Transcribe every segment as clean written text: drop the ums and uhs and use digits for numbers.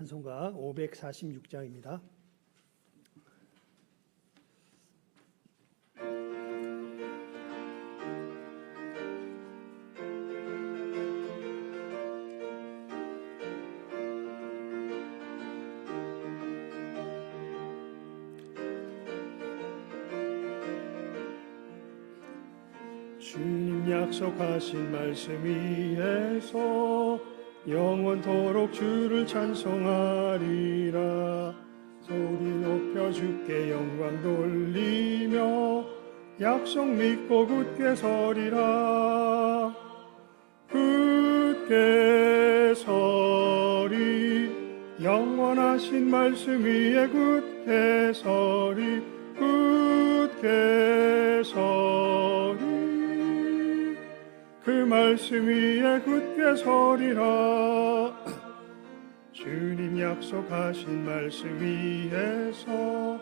찬송가 546장입니다. 주님 약속하신 말씀 위에서 영원토록 주를 찬송하리라. 소리 높여 주께 영광 돌리며 약속 믿고 굳게 서리라. 굳게 서리 영원하신 말씀 위에 굳게 서리. 굳게 서리 그 말씀 위에 굳게 서리라. 주님 약속하신 말씀 위에서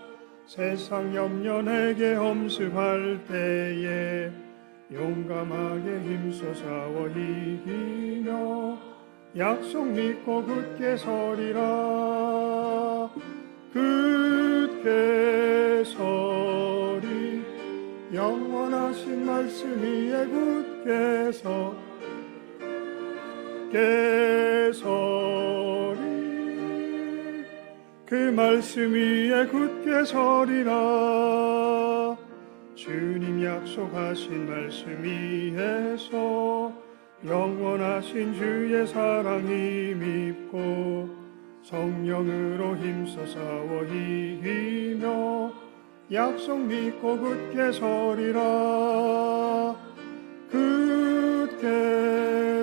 세상 염려 내게 험습할 때에 용감하게 힘써 싸워 이기며 약속 믿고 굳게 서리라. 굳게 서리 영원하신 말씀 위에 굳게 서리 그 말씀 위에 굳게 서리라. 주님 약속하신 말씀 위에서 영원하신 주의 사랑 힘입고 성령으로 힘써 싸워 이기며 약속 믿고 굳게 서리라. 굳게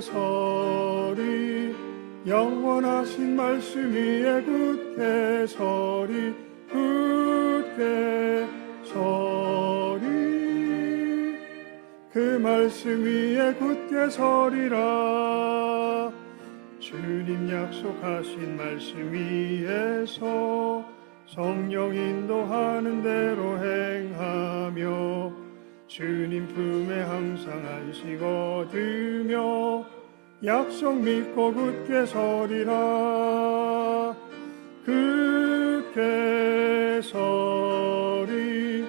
서리 영원하신 말씀 위에 굳게 서리. 굳게 서리 그 말씀 위에 굳게 서리라. 주님 약속하신 말씀 위에서 성령 인도하는 대로 행하며 주님 품에 항상 안식 얻으며 약속 믿고 굳게 서리라. 굳게 서리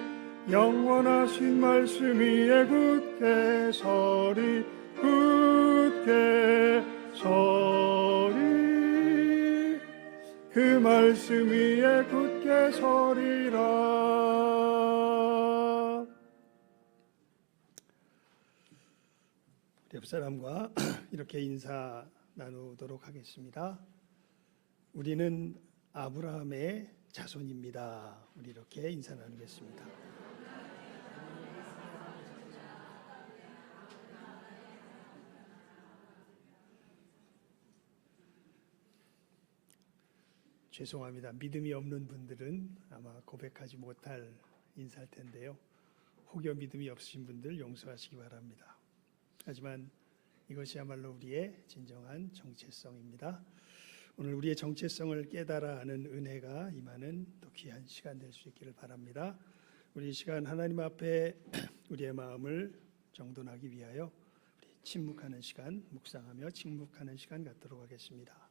영원하신 말씀 위에 굳게 서리. 굳게 서리 그 말씀 위에 굳게 서리라. 옆 사람과 이렇게 인사 나누도록 하겠습니다. 우리는 아브라함의 자손입니다. 우리 이렇게 인사 나누겠습니다. 죄송합니다. 믿음이 없는 분들은 아마 고백하지 못할 인사일 텐데요. 혹여 믿음이 없으신 분들 용서하시기 바랍니다. 하지만 이것이야말로 우리의 진정한 정체성입니다. 오늘 우리의 정체성을 깨달아 하는 은혜가 임하는 또 귀한 시간 될 수 있기를 바랍니다. 우리 이 시간 하나님 앞에 우리의 마음을 정돈하기 위하여 우리 침묵하는 시간, 묵상하며 침묵하는 시간 갖도록 하겠습니다.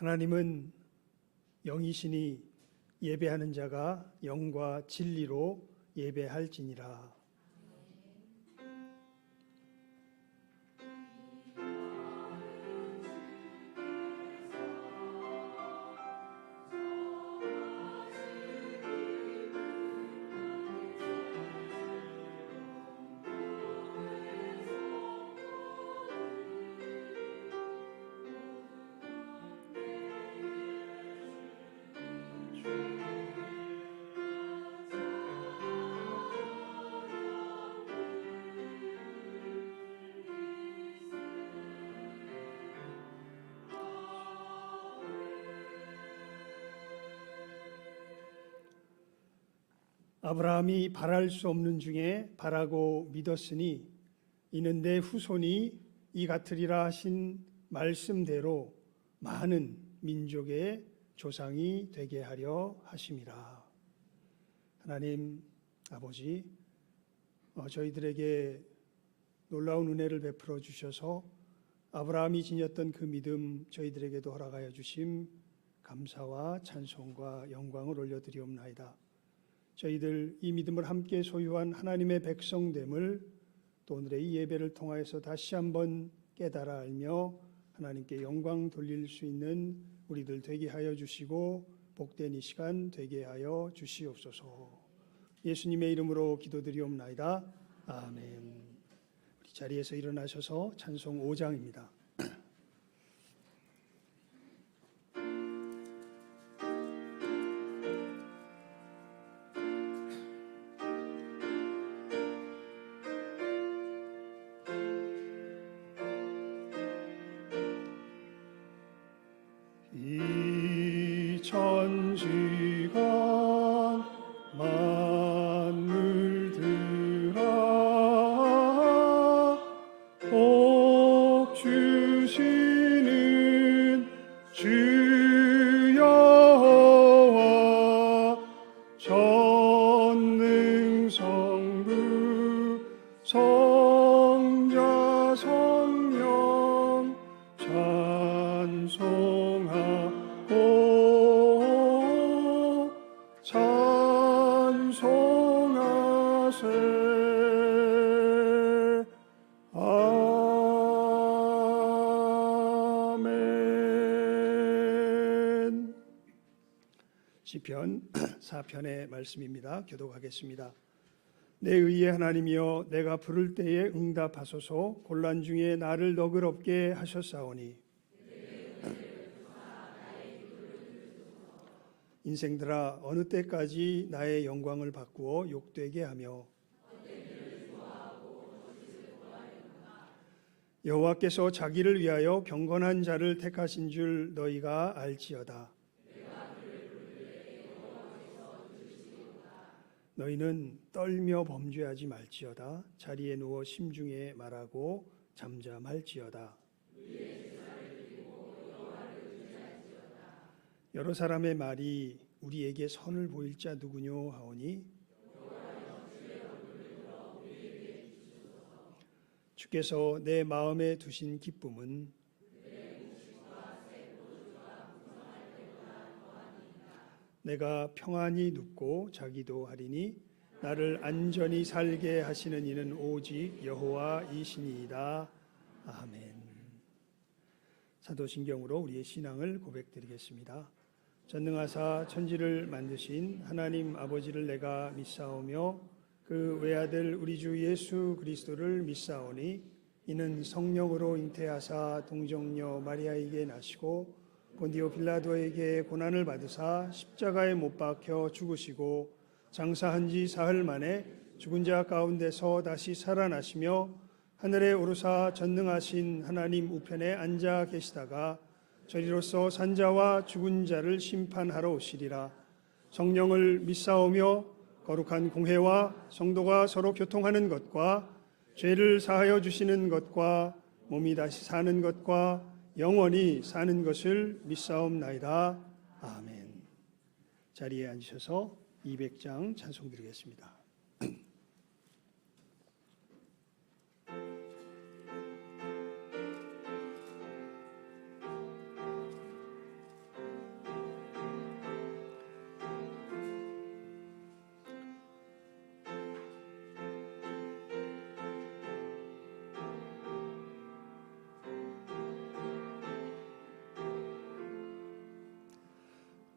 하나님은 영이시니 예배하는 자가 영과 진리로 예배할지니라. 아브라함이 바랄 수 없는 중에 바라고 믿었으니 이는 내 후손이 이 같으리라 하신 말씀대로 많은 민족의 조상이 되게 하려 하심이라. 하나님 아버지, 저희들에게 놀라운 은혜를 베풀어 주셔서 아브라함이 지녔던 그 믿음 저희들에게도 허락하여 주심 감사와 찬송과 영광을 올려드리옵나이다. 저희들 이 믿음을 함께 소유한 하나님의 백성됨을 또 오늘의 이 예배를 통하여서 다시 한번 깨달아 알며 하나님께 영광 돌릴 수 있는 우리들 되게 하여 주시고 복된 이 시간 되게 하여 주시옵소서. 예수님의 이름으로 기도드리옵나이다. 아멘. 우리 자리에서 일어나셔서 찬송 5장입니다. 이 천지가 만물들아 복 주시는 주 여호와 전능성부 성자 성령 찬송하고 찬송하세. 아멘. 시편 4편의 말씀입니다. 교독하겠습니다. 내 의의 하나님이여 내가 부를 때에 응답하소서. 곤란 중에 나를 너그럽게 하셨사오니 인생들아 어느 때까지 나의 영광을 바꾸어 욕되게 하며 여호와께서 자기를 위하여 경건한 자를 택하신 줄 너희가 알지어다. 너희는 떨며 범죄하지 말지어다. 자리에 누워 심중에 말하고 잠잠할지어다. 여러 사람의 말이 우리에게 선을 보일 자 누구뇨 하오니 주께서 내 마음에 두신 기쁨은 내가 평안히 눕고 자기도 하리니 나를 안전히 살게 하시는 이는 오직 여호와이시니이다. 아멘. 사도신경으로 우리의 신앙을 고백드리겠습니다. 전능하사 천지를 만드신 하나님 아버지를 내가 믿사오며 그 외아들 우리 주 예수 그리스도를 믿사오니 이는 성령으로 잉태하사 동정녀 마리아에게 나시고 본디오 빌라도에게 고난을 받으사 십자가에 못 박혀 죽으시고 장사한 지 사흘 만에 죽은 자 가운데서 다시 살아나시며 하늘에 오르사 전능하신 하나님 우편에 앉아 계시다가 저리로서 산자와 죽은 자를 심판하러 오시리라. 성령을 믿사오며 거룩한 공회와 성도가 서로 교통하는 것과 죄를 사하여 주시는 것과 몸이 다시 사는 것과 영원히 사는 것을 믿사옵나이다. 아멘. 자리에 앉으셔서 200장 찬송 드리겠습니다.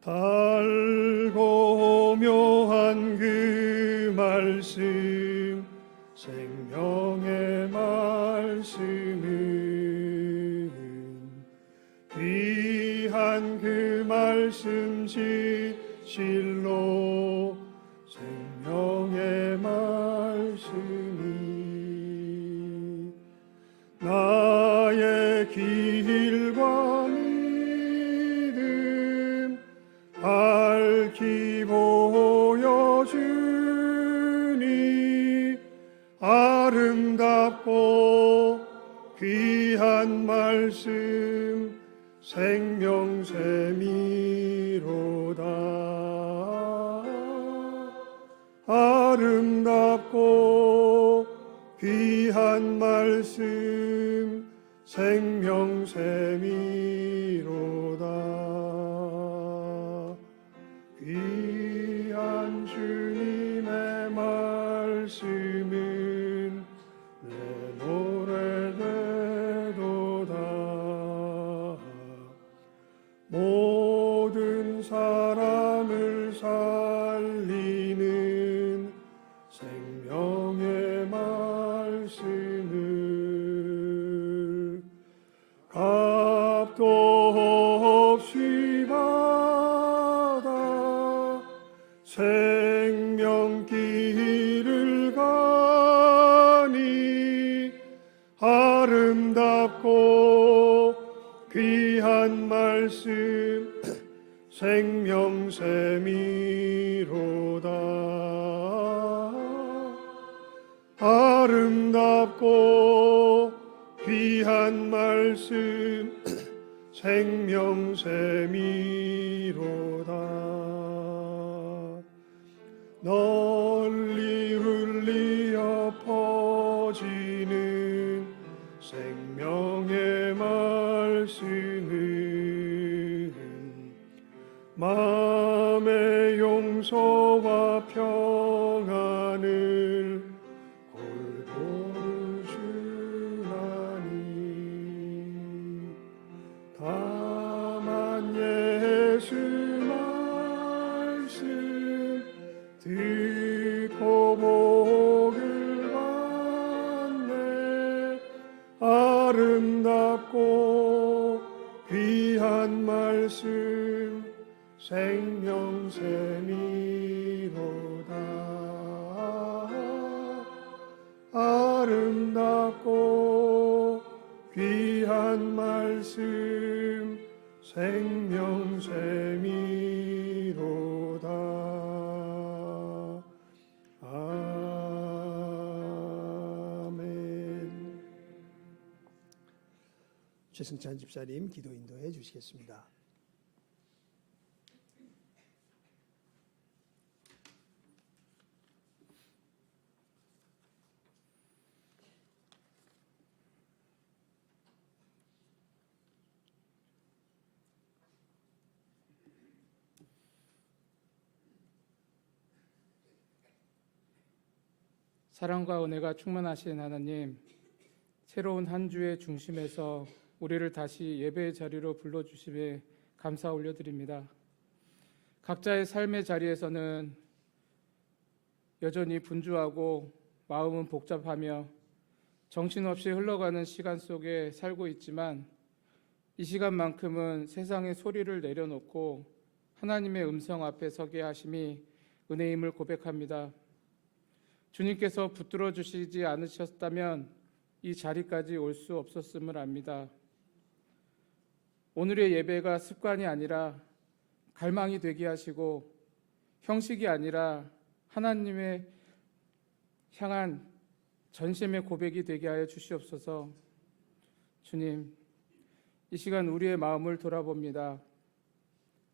달고 묘한 그 말씀 생명의 말씀은 귀한 그 말씀 진실로 생명의 말씀이 나의 길과 밝히 보여주네. 귀한 말씀 생명샘이로다. 아름답고 귀한 말씀 생명샘이로다. 귀한 주님의 말씀은 내 노래되도다. 모든 사람을 살리는 생명의 말씀을 값도 없이 받아 생명길을 가니 아름답고 귀한 말씀 생명샘이로다. 아름답고 귀한 말씀 생명샘이로다. 널리 흘리어 퍼지는 생명의 말씀은 마음의 용서와 평안을 골고루 주나니 다만 예수 말씀 듣고 복을 받네. 아름답고 귀한 말씀 생명샘이로다. 아름답고 귀한 말씀 생명샘이로다. 아멘. 최승찬 집사님 기도 인도해 주시겠습니다. 사랑과 은혜가 충만하신 하나님, 새로운 한 주의 중심에서 우리를 다시 예배의 자리로 불러주심에 감사 올려드립니다. 각자의 삶의 자리에서는 여전히 분주하고 마음은 복잡하며 정신없이 흘러가는 시간 속에 살고 있지만 이 시간만큼은 세상의 소리를 내려놓고 하나님의 음성 앞에 서게 하심이 은혜임을 고백합니다. 주님께서 붙들어 주시지 않으셨다면 이 자리까지 올 수 없었음을 압니다. 오늘의 예배가 습관이 아니라 갈망이 되게 하시고 형식이 아니라 하나님의 향한 전심의 고백이 되게 하여 주시옵소서. 주님, 이 시간 우리의 마음을 돌아봅니다.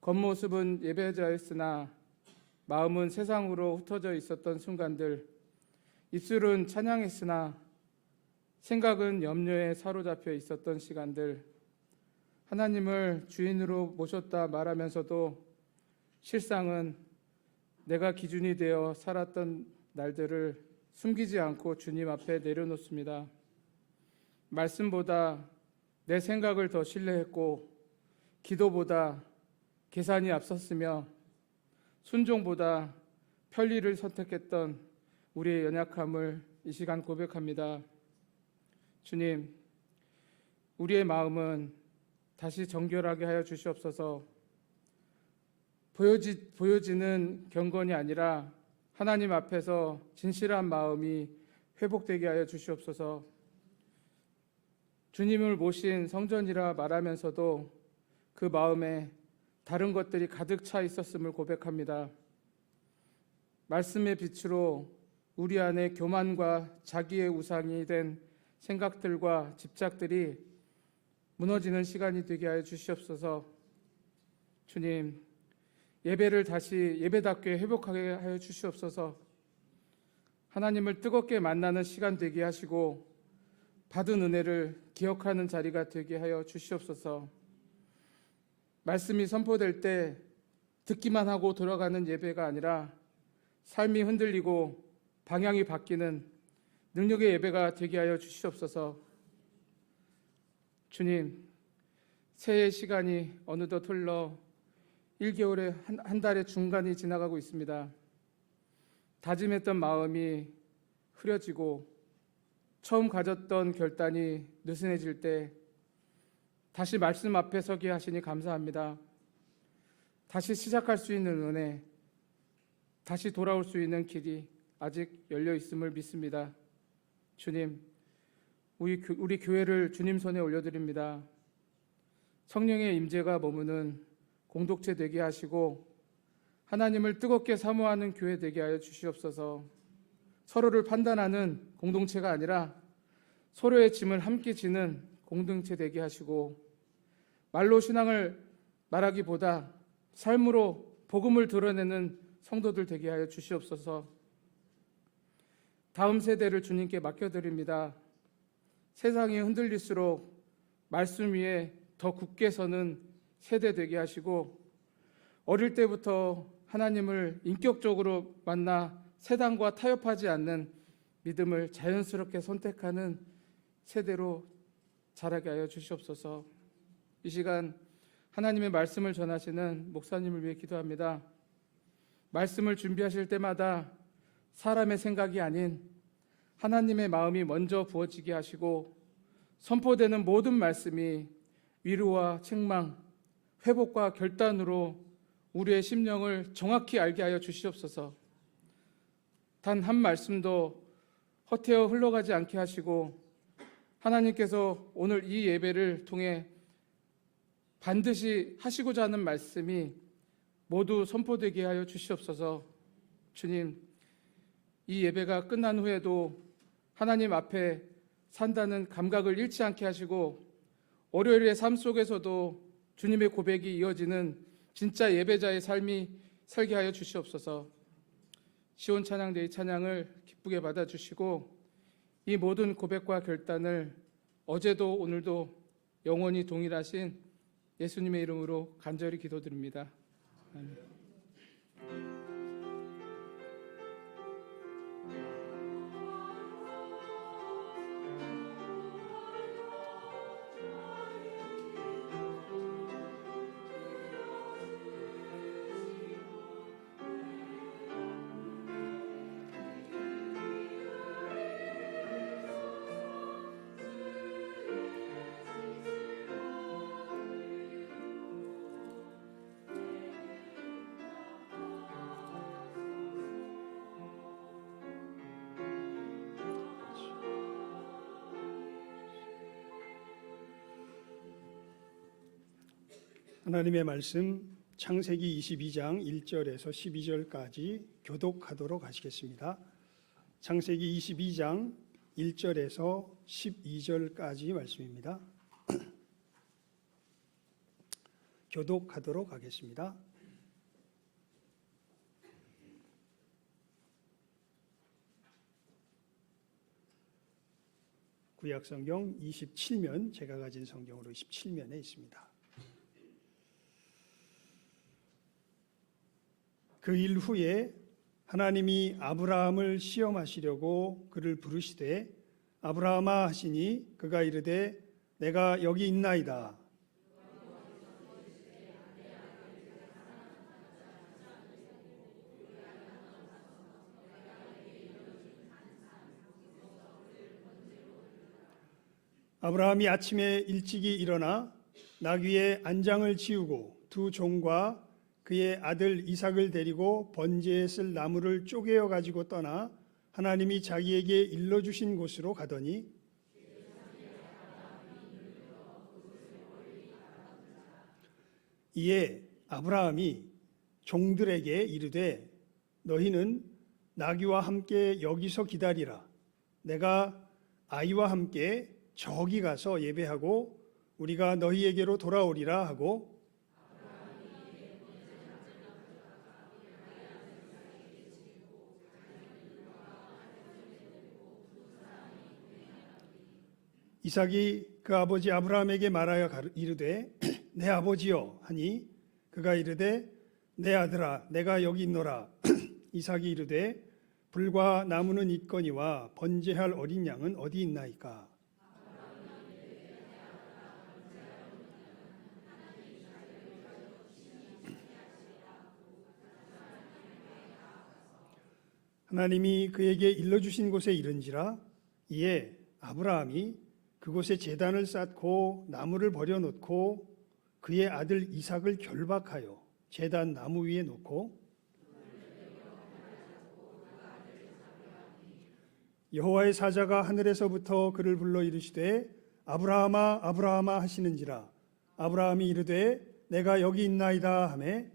겉모습은 예배자였으나 마음은 세상으로 흩어져 있었던 순간들, 입술은 찬양했으나 생각은 염려에 사로잡혀 있었던 시간들, 하나님을 주인으로 모셨다 말하면서도 실상은 내가 기준이 되어 살았던 날들을 숨기지 않고 주님 앞에 내려놓습니다. 말씀보다 내 생각을 더 신뢰했고 기도보다 계산이 앞섰으며 순종보다 편리를 선택했던 우리의 연약함을 이 시간 고백합니다. 주님, 우리의 마음은 다시 정결하게 하여 주시옵소서. 보여지는 경건이 아니라 하나님 앞에서 진실한 마음이 회복되게 하여 주시옵소서. 주님을 모신 성전이라 말하면서도 그 마음에 다른 것들이 가득 차 있었음을 고백합니다. 말씀의 빛으로 우리 안에 교만과 자기의 우상이 된 생각들과 집착들이 무너지는 시간이 되게 하여 주시옵소서. 주님, 예배를 다시 예배답게 회복하게 하여 주시옵소서. 하나님을 뜨겁게 만나는 시간 되게 하시고 받은 은혜를 기억하는 자리가 되게 하여 주시옵소서. 말씀이 선포될 때 듣기만 하고 돌아가는 예배가 아니라 삶이 흔들리고 방향이 바뀌는 능력의 예배가 되게 하여 주시옵소서. 주님, 새해 시간이 어느덧 흘러 1개월에 한 달의 중간이 지나가고 있습니다. 다짐했던 마음이 흐려지고 처음 가졌던 결단이 느슨해질 때 다시 말씀 앞에 서게 하시니 감사합니다. 다시 시작할 수 있는 은혜, 다시 돌아올 수 있는 길이 아직 열려 있음을 믿습니다. 주님, 우리 교회를 주님 손에 올려드립니다. 성령의 임재가 머무는 공동체 되게 하시고 하나님을 뜨겁게 사모하는 교회 되게 하여 주시옵소서. 서로를 판단하는 공동체가 아니라 서로의 짐을 함께 지는 공동체 되게 하시고 말로 신앙을 말하기보다 삶으로 복음을 드러내는 성도들 되게 하여 주시옵소서. 다음 세대를 주님께 맡겨드립니다. 세상이 흔들릴수록 말씀 위에 더 굳게 서는 세대 되게 하시고 어릴 때부터 하나님을 인격적으로 만나 세상과 타협하지 않는 믿음을 자연스럽게 선택하는 세대로 자라게 하여 주시옵소서. 이 시간 하나님의 말씀을 전하시는 목사님을 위해 기도합니다. 말씀을 준비하실 때마다 사람의 생각이 아닌 하나님의 마음이 먼저 부어지게 하시고 선포되는 모든 말씀이 위로와 책망, 회복과 결단으로 우리의 심령을 정확히 알게 하여 주시옵소서. 단 한 말씀도 허태어 흘러가지 않게 하시고 하나님께서 오늘 이 예배를 통해 반드시 하시고자 하는 말씀이 모두 선포되게 하여 주시옵소서. 주님, 이 예배가 끝난 후에도 하나님 앞에 산다는 감각을 잃지 않게 하시고 월요일의 삶 속에서도 주님의 고백이 이어지는 진짜 예배자의 삶이 살게 하여 주시옵소서. 시온 찬양대의 찬양을 기쁘게 받아주시고 이 모든 고백과 결단을 어제도 오늘도 영원히 동일하신 예수님의 이름으로 간절히 기도드립니다. 아멘. 하나님의 말씀 창세기 22장 1절에서 12절까지 교독하도록 하시겠습니다. 창세기 22장 1절에서 12절까지 말씀입니다. 교독하도록 하겠습니다. 구약성경 27면, 제가 가진 성경으로 27면에 있습니다. 그 일 후에 하나님이 아브라함을 시험하시려고 그를 부르시되 아브라함아 하시니 그가 이르되 내가 여기 있나이다. 아브라함이 아침에 일찍이 일어나 나귀의 안장을 치우고 두 종과 그의 아들 이삭을 데리고 번제에 쓸 나무를 쪼개어 가지고 떠나 하나님이 자기에게 일러주신 곳으로 가더니 이에 아브라함이 종들에게 이르되 너희는 나귀와 함께 여기서 기다리라. 내가 아이와 함께 저기 가서 예배하고 우리가 너희에게로 돌아오리라 하고 이삭이 그 아버지 아브라함에게 말하여 이르되 내 아버지여 하니 그가 이르되 내 아들아 내가 여기 있노라. 이삭이 이르되 불과 나무는 있거니와 번제할 어린 양은 어디 있나이까. 하나님이 그에게 일러주신 곳에 이른지라. 이에 아브라함이 그곳에 제단을 쌓고 나무를 버려놓고 그의 아들 이삭을 결박하여 제단 나무 위에 놓고 여호와의 사자가 하늘에서부터 그를 불러 이르시되 아브라함아 아브라함아 하시는지라. 아브라함이 이르되 내가 여기 있나이다 하매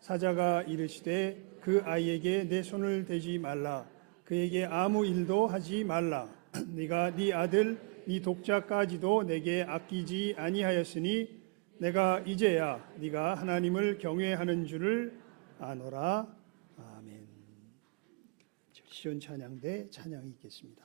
사자가 이르시되 그 아이에게 내 손을 대지 말라. 그에게 아무 일도 하지 말라. 네가 네 아들 네 독자까지도 내게 아끼지 아니하였으니 내가 이제야 네가 하나님을 경외하는 줄을 아노라. 아멘. 시온 찬양대 찬양이 있겠습니다.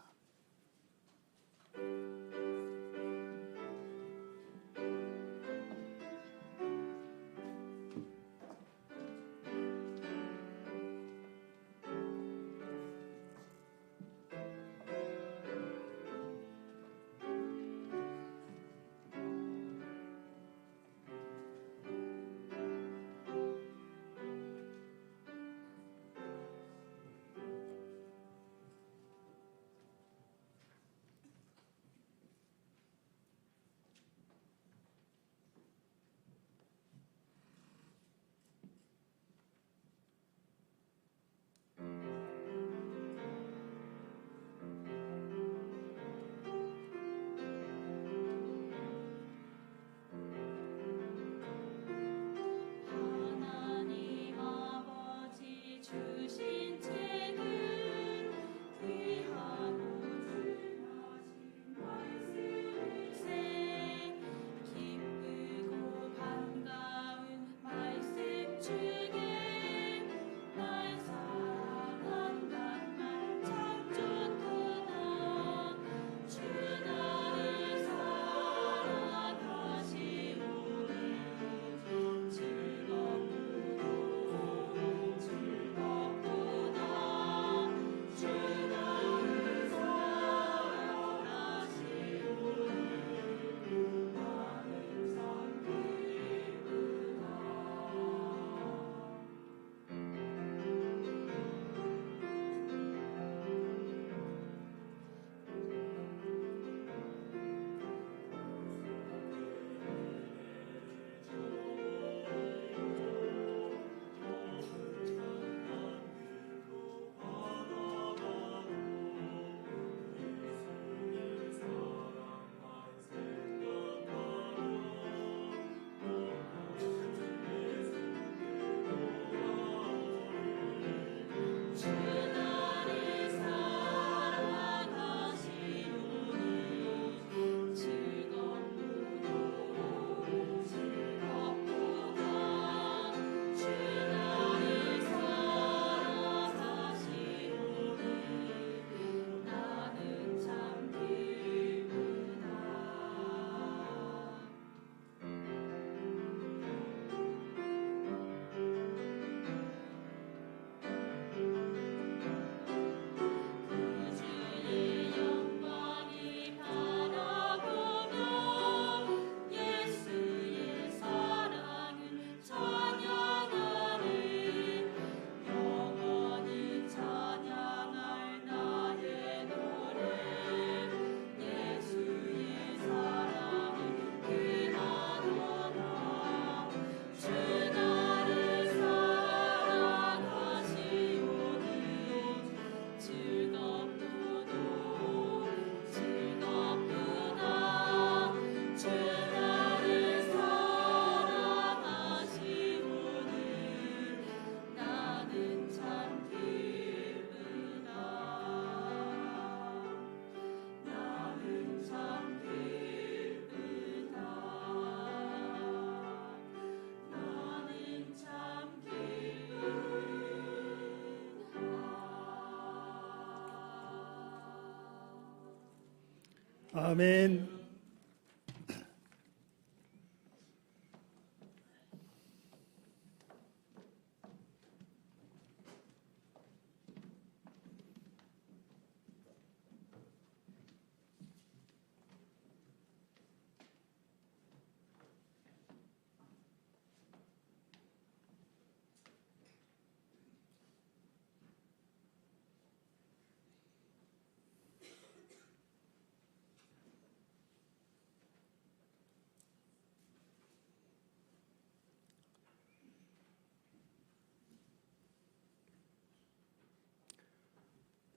아멘.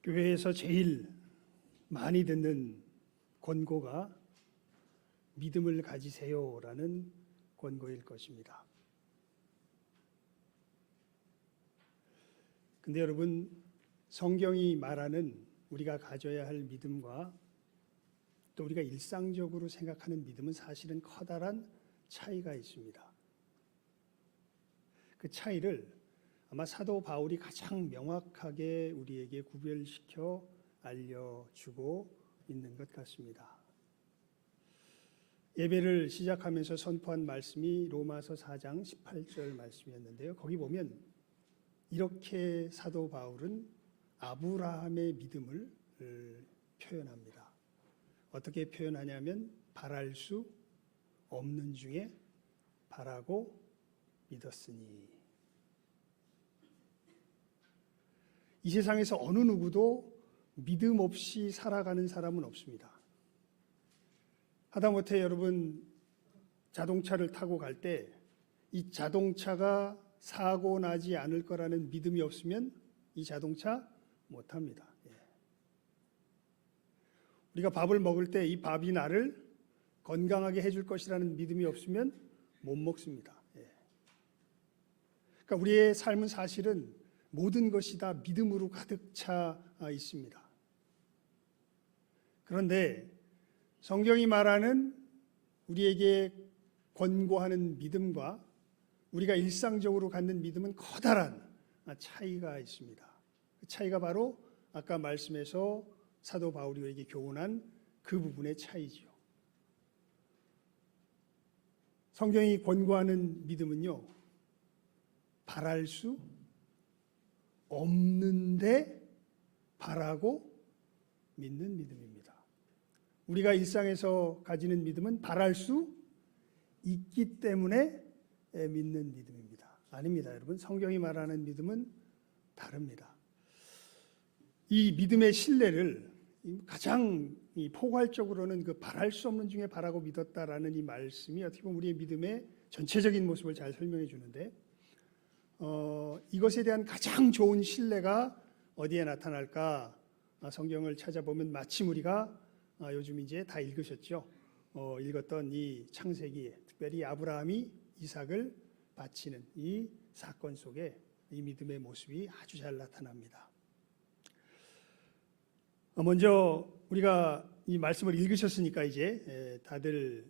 교회에서 제일 많이 듣는 권고가 믿음을 가지세요라는 권고일 것입니다. 근데 여러분, 성경이 말하는 우리가 가져야 할 믿음과 또 우리가 일상적으로 생각하는 믿음은 사실은 커다란 차이가 있습니다. 그 차이를 아마 사도 바울이 가장 명확하게 우리에게 구별시켜 알려주고 있는 것 같습니다. 예배를 시작하면서 선포한 말씀이 로마서 4장 18절 말씀이었는데요. 거기 보면 이렇게 사도 바울은 아브라함의 믿음을 표현합니다. 어떻게 표현하냐면 바랄 수 없는 중에 바라고 믿었으니. 이 세상에서 어느 누구도 믿음 없이 살아가는 사람은 없습니다. 하다못해 여러분 자동차를 타고 갈 때 이 자동차가 사고 나지 않을 거라는 믿음이 없으면 이 자동차 못 탑니다. 우리가 밥을 먹을 때 이 밥이 나를 건강하게 해줄 것이라는 믿음이 없으면 못 먹습니다. 그러니까 우리의 삶은 사실은 모든 것이 다 믿음으로 가득 차 있습니다. 그런데 성경이 말하는 우리에게 권고하는 믿음과 우리가 일상적으로 갖는 믿음은 커다란 차이가 있습니다. 그 차이가 바로 아까 말씀에서 사도 바울이 우리에게 교훈한 그 부분의 차이지요. 성경이 권고하는 믿음은요, 바랄 수 없는데 바라고 믿는 믿음입니다. 우리가 일상에서 가지는 믿음은 바랄 수 있기 때문에 믿는 믿음입니다. 아닙니다, 여러분. 성경이 말하는 믿음은 다릅니다. 이 믿음의 신뢰를 가장 포괄적으로는 그 바랄 수 없는 중에 바라고 믿었다라는 이 말씀이 어떻게 보면 우리의 믿음의 전체적인 모습을 잘 설명해 주는데, 이것에 대한 가장 좋은 신뢰가 어디에 나타날까? 성경을 찾아보면 마침 우리가 요즘 이제 다 읽으셨죠? 읽었던 이 창세기, 특별히 아브라함이 이삭을 바치는 이 사건 속에 이 믿음의 모습이 아주 잘 나타납니다. 먼저 우리가 이 말씀을 읽으셨으니까 이제 다들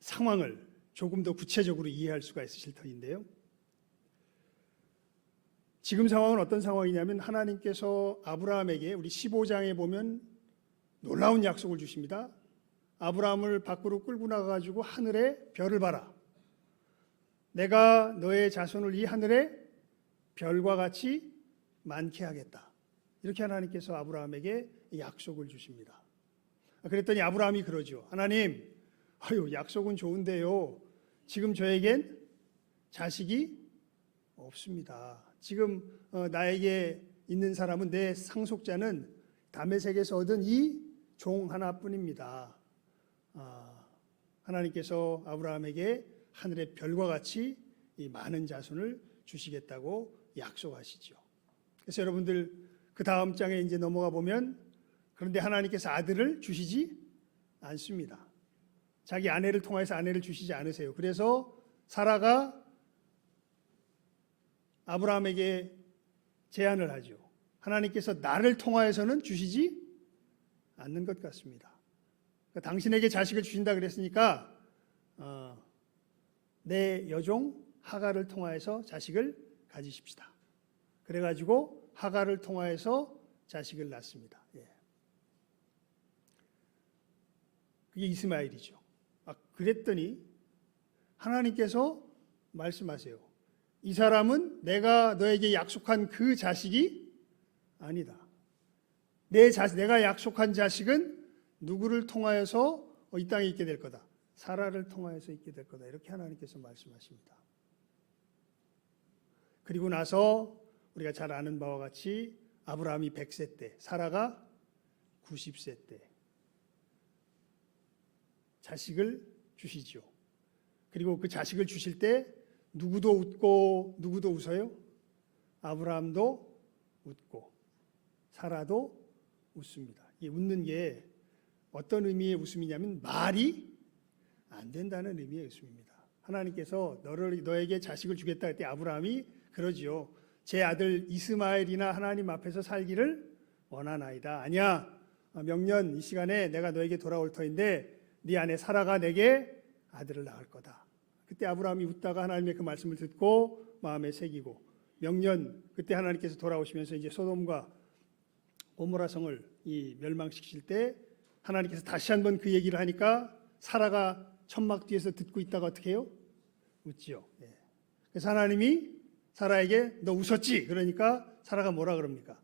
상황을 조금 더 구체적으로 이해할 수가 있으실 터인데요. 지금 상황은 어떤 상황이냐면 하나님께서 아브라함에게 우리 15장에 보면 놀라운 약속을 주십니다. 아브라함을 밖으로 끌고 나가가지고 하늘에 별을 봐라. 내가 너의 자손을 이 하늘에 별과 같이 많게 하겠다. 이렇게 하나님께서 아브라함에게 약속을 주십니다. 그랬더니 아브라함이 그러죠. 하나님, 약속은 좋은데요. 지금 저에겐 자식이 없습니다. 지금 나에게 있는 사람은, 내 상속자는 다메섹에서 얻은 이 종 하나뿐입니다. 하나님께서 아브라함에게 하늘의 별과 같이 이 많은 자손을 주시겠다고 약속하시죠. 그래서 여러분들 그 다음 장에 이제 넘어가 보면, 그런데 하나님께서 아들을 주시지 않습니다. 자기 아내를 통해서 아내를 주시지 않으세요. 그래서 사라가 아브라함에게 제안을 하죠. 하나님께서 나를 통하여서는 주시지 않는 것 같습니다. 그러니까 당신에게 자식을 주신다 그랬으니까 내 여종 하갈을 통하여서 자식을 가지십시다. 그래가지고 하갈을 통하여서 자식을 낳습니다. 그게 이스마엘이죠. 그랬더니 하나님께서 말씀하세요. 이 사람은 내가 너에게 약속한 그 자식이 아니다. 내가 약속한 자식은 누구를 통하여서 이 땅에 있게 될 거다. 사라를 통하여서 있게 될 거다. 이렇게 하나님께서 말씀하십니다. 그리고 나서 우리가 잘 아는 바와 같이 아브라함이 100세 때, 사라가 90세 때 자식을 주시죠. 그리고 그 자식을 주실 때 누구도 웃고 누구도 웃어요? 아브라함도 웃고 사라도 웃습니다. 이 웃는 게 어떤 의미의 웃음이냐면 말이 안 된다는 의미의 웃음입니다. 하나님께서 너에게 자식을 주겠다 할 때 아브라함이 그러지요. 제 아들 이스마엘이나 하나님 앞에서 살기를 원하나이다. 아니야. 명년 이 시간에 내가 너에게 돌아올 터인데 네 아내 사라가 내게 아들을 낳을 거다. 그때 아브라함이 웃다가 하나님의 그 말씀을 듣고 마음에 새기고 명년 그때 하나님께서 돌아오시면서 이제 소돔과 고모라 성을 멸망시키실 때 하나님께서 다시 한번 그 얘기를 하니까 사라가 천막 뒤에서 듣고 있다가 어떻게 해요? 웃지요. 그래서 하나님이 사라에게 너 웃었지? 그러니까 사라가 뭐라 그럽니까?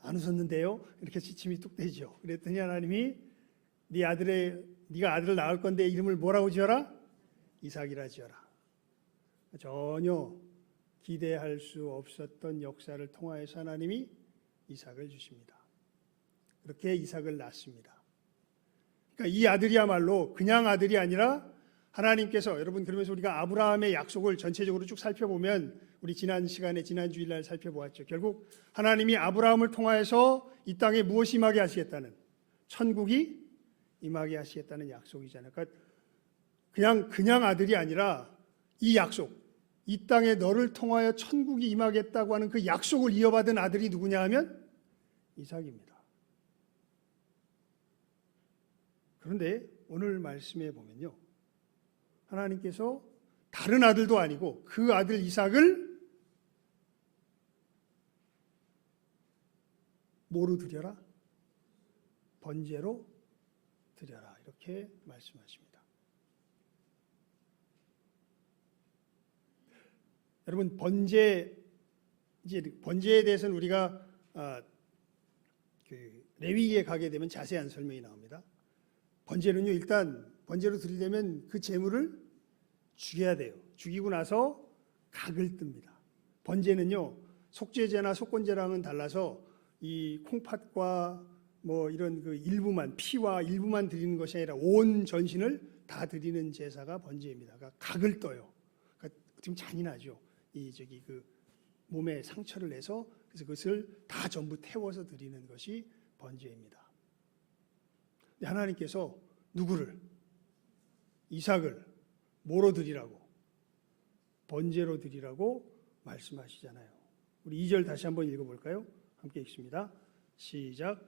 안 웃었는데요. 이렇게 지침이 뚝 떼죠. 그랬더니 하나님이 네가 아들을 낳을 건데 이름을 뭐라고 지어라? 이삭이라 지어라. 전혀 기대할 수 없었던 역사를 통하여서 하나님이 이삭을 주십니다. 그렇게 이삭을 낳습니다. 그러니까 이 아들이야말로 그냥 아들이 아니라 하나님께서 여러분 그러면서 우리가 아브라함의 약속을 전체적으로 쭉 살펴보면 우리 지난 시간에 지난 주일날 살펴보았죠. 결국 하나님이 아브라함을 통하여서 이 땅에 무엇이 임하게 하시겠다는 천국이 임하게 하시겠다는 약속이잖아요. 그러니까 그냥 아들이 아니라 이 약속, 이 땅에 너를 통하여 천국이 임하겠다고 하는 그 약속을 이어받은 아들이 누구냐 하면 이삭입니다. 그런데 오늘 말씀에 보면요. 하나님께서 다른 아들도 아니고 그 아들 이삭을 뭐로 드려라? 번제로 드려라. 이렇게 말씀하십니다. 여러분 번제에 대해서는 우리가 레위기에 가게 되면 자세한 설명이 나옵니다. 번제는요, 일단 번제로 드리려면 그 제물을 죽여야 돼요. 죽이고 나서 각을 뜹니다. 번제는요, 속죄제나 속건제랑은 달라서 이 콩팥과 뭐 이런 그 일부만 피와 일부만 드리는 것이 아니라 온 전신을 다 드리는 제사가 번제입니다. 그러니까 각을 떠요. 그러니까 지금 잔인하죠. 그 몸에 상처를 내서 그래서 그것을 다 전부 태워서 드리는 것이 번제입니다. 하나님께서 누구를? 이삭을 뭐로 드리라고? 번제로 드리라고 말씀하시잖아요. 우리 2절 다시 한번 읽어볼까요? 함께 읽습니다. 시작.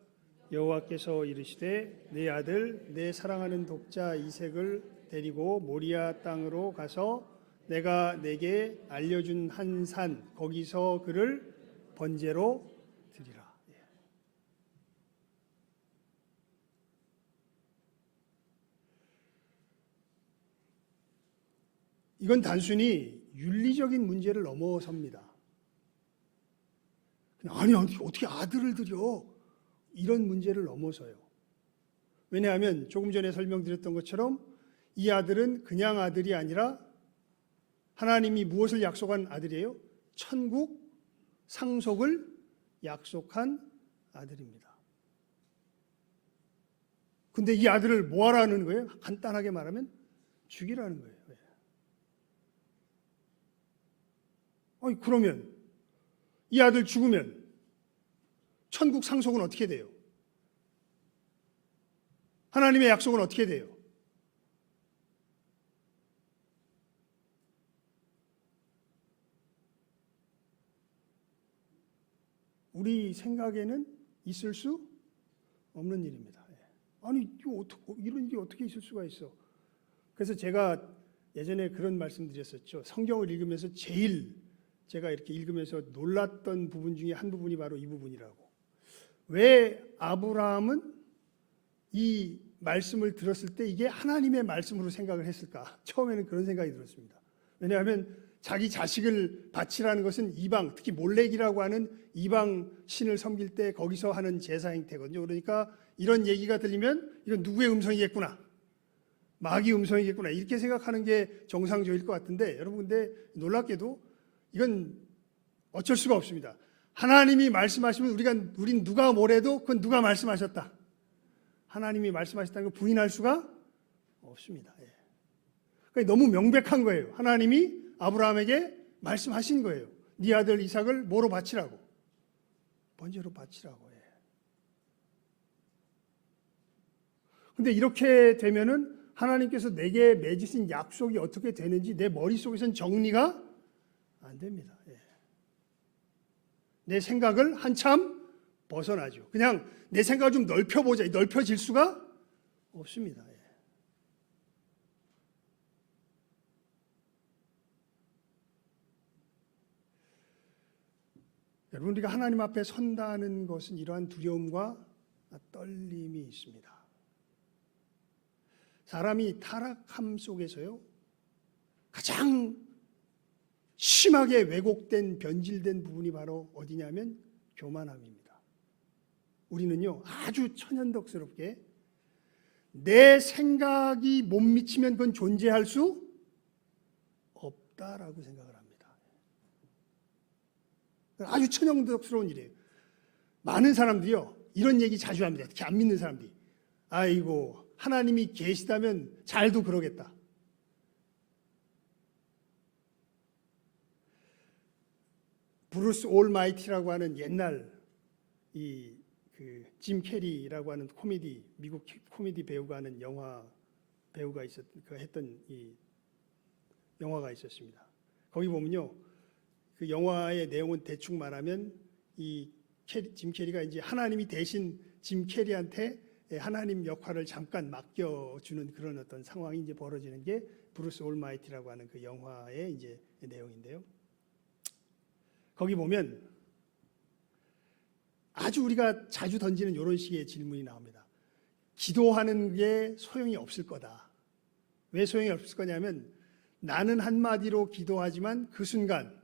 여호와께서 이르시되 내 아들 내 사랑하는 독자 이삭을 데리고 모리아 땅으로 가서 내가 내게 알려준 한 산 거기서 그를 번제로 드리라. 이건 단순히 윤리적인 문제를 넘어섭니다. 아니 어떻게 아들을 드려? 이런 문제를 넘어서요. 왜냐하면 조금 전에 설명드렸던 것처럼 이 아들은 그냥 아들이 아니라 하나님이 무엇을 약속한 아들이에요? 천국 상속을 약속한 아들입니다. 근데 이 아들을 뭐 하라는 거예요? 간단하게 말하면 죽이라는 거예요. 그러면 이 아들 죽으면 천국 상속은 어떻게 돼요? 하나님의 약속은 어떻게 돼요? 우리 생각에는 있을 수 없는 일입니다. 아니 이런 일이 어떻게 있을 수가 있어? 그래서 제가 예전에 그런 말씀드렸었죠. 성경을 읽으면서 제일 제가 이렇게 읽으면서 놀랐던 부분 중에 한 부분이 바로 이 부분이라고. 왜 아브라함은 이 말씀을 들었을 때 이게 하나님의 말씀으로 생각을 했을까? 처음에는 그런 생각이 들었습니다. 왜냐하면 자기 자식을 바치라는 것은 이방, 특히 몰렉이라고 하는 이방 신을 섬길 때 거기서 하는 제사 행태거든요. 그러니까 이런 얘기가 들리면 이건 누구의 음성이겠구나, 마귀 음성이겠구나, 이렇게 생각하는 게 정상적일 것 같은데, 여러분 근데 놀랍게도 이건 어쩔 수가 없습니다. 하나님이 말씀하시면 우린 누가 뭐래도 그건 누가 말씀하셨다, 하나님이 말씀하셨다는 걸 부인할 수가 없습니다. 예. 그러니까 너무 명백한 거예요. 하나님이 아브라함에게 말씀하신 거예요. 네 아들 이삭을 뭐로 바치라고? 번제로 바치라고. 예. 근데 이렇게 되면은 하나님께서 내게 맺으신 약속이 어떻게 되는지 내 머릿속에서는 정리가 안 됩니다. 예. 내 생각을 한참 벗어나죠. 그냥 내 생각을 좀 넓혀보자, 넓혀질 수가 없습니다. 예. 여러분, 우리가 하나님 앞에 선다는 것은 이러한 두려움과 떨림이 있습니다. 사람이 타락함 속에서요, 가장 심하게 왜곡된, 변질된 부분이 바로 어디냐면 교만함입니다. 우리는요, 아주 천연덕스럽게 내 생각이 못 미치면 그건 존재할 수 없다라고 생각을 합니다. 아주 천연덕스러운 일이에요. 많은 사람들이요, 이런 얘기 자주 합니다. 특히 안 믿는 사람들이. 아이고, 하나님이 계시다면 잘도 그러겠다. 브루스 올마이티라고 하는 옛날 짐 캐리라고 하는 미국 코미디 배우가 하는 영화 배우가 했던 이 영화가 있었습니다. 거기 보면요, 그 영화의 내용은 대충 말하면 짐 캐리가 이제 하나님이 대신 짐 캐리한테 하나님 역할을 잠깐 맡겨주는 그런 어떤 상황이 이제 벌어지는 게 브루스 올마이티라고 하는 그 영화의 이제 내용인데요. 거기 보면 아주 우리가 자주 던지는 이런 식의 질문이 나옵니다. 기도하는 게 소용이 없을 거다. 왜 소용이 없을 거냐면 나는 한마디로 기도하지만 그 순간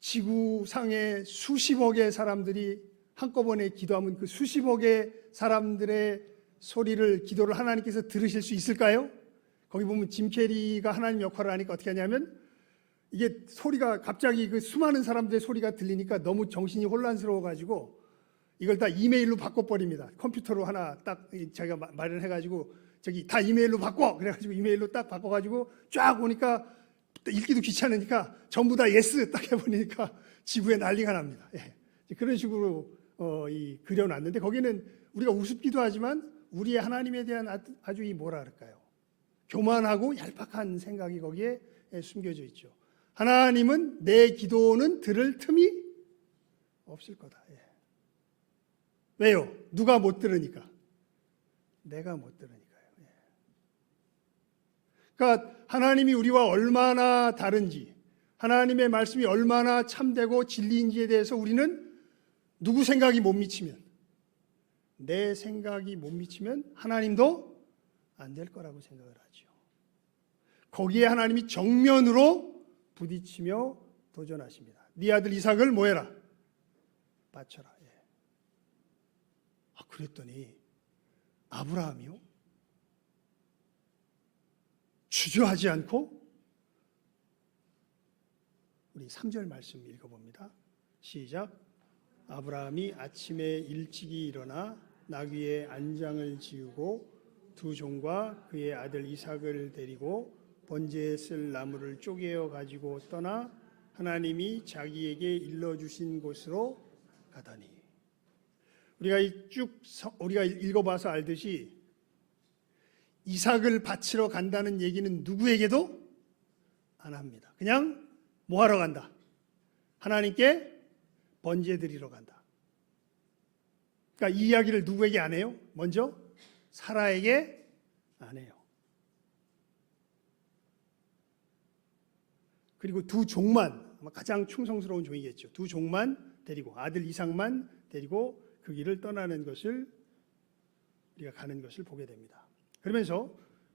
지구상의 수십억의 사람들이 한꺼번에 기도하면 그 수십억의 사람들의 기도를 하나님께서 들으실 수 있을까요? 거기 보면 짐 캐리가 하나님 역할을 하니까 어떻게 하냐면 이게 소리가 갑자기 그 수많은 사람들의 소리가 들리니까 너무 정신이 혼란스러워가지고 이걸 다 이메일로 바꿔버립니다. 컴퓨터로 하나 딱 자기가 마련해가지고 저기 다 이메일로 바꿔! 그래가지고 이메일로 딱 바꿔가지고 쫙 오니까 읽기도 귀찮으니까 전부 다 예스 딱 해버리니까 지구에 난리가 납니다. 예. 그런 식으로 그려놨는데 거기는 우리가 우습기도 하지만 우리의 하나님에 대한 아주 뭐라 그럴까요? 교만하고 얄팍한 생각이 거기에 숨겨져 있죠. 하나님은 내 기도는 들을 틈이 없을 거다. 예. 왜요? 누가 못 들으니까. 내가 못 들으니까요. 예. 그러니까 하나님이 우리와 얼마나 다른지, 하나님의 말씀이 얼마나 참되고 진리인지에 대해서 우리는 누구 생각이 못 미치면, 내 생각이 못 미치면 하나님도 안 될 거라고 생각을 하죠. 거기에 하나님이 정면으로 부딪히며 도전하십니다. 네 아들 이삭을 뭐해라? 바쳐라. 예. 그랬더니 아브라함이요? 주저하지 않고 우리 3절 말씀 읽어봅니다. 시작. 아브라함이 아침에 일찍이 일어나 나귀의 안장을 지우고 두 종과 그의 아들 이삭을 데리고 번제에 쓸 나무를 쪼개어 가지고 떠나 하나님이 자기에게 일러주신 곳으로 가다니. 우리가 읽어봐서 알듯이 이삭을 바치러 간다는 얘기는 누구에게도 안 합니다. 그냥 뭐 하러 간다? 하나님께 번제 드리러 간다. 그러니까 이 이야기를 누구에게 안 해요? 먼저 사라에게 안 해요. 그리고 두 종만, 가장 충성스러운 종이겠죠. 두 종만 데리고, 아들 이삭만 데리고 그 길을 떠나는 것을 우리가 가는 것을 보게 됩니다. 그러면서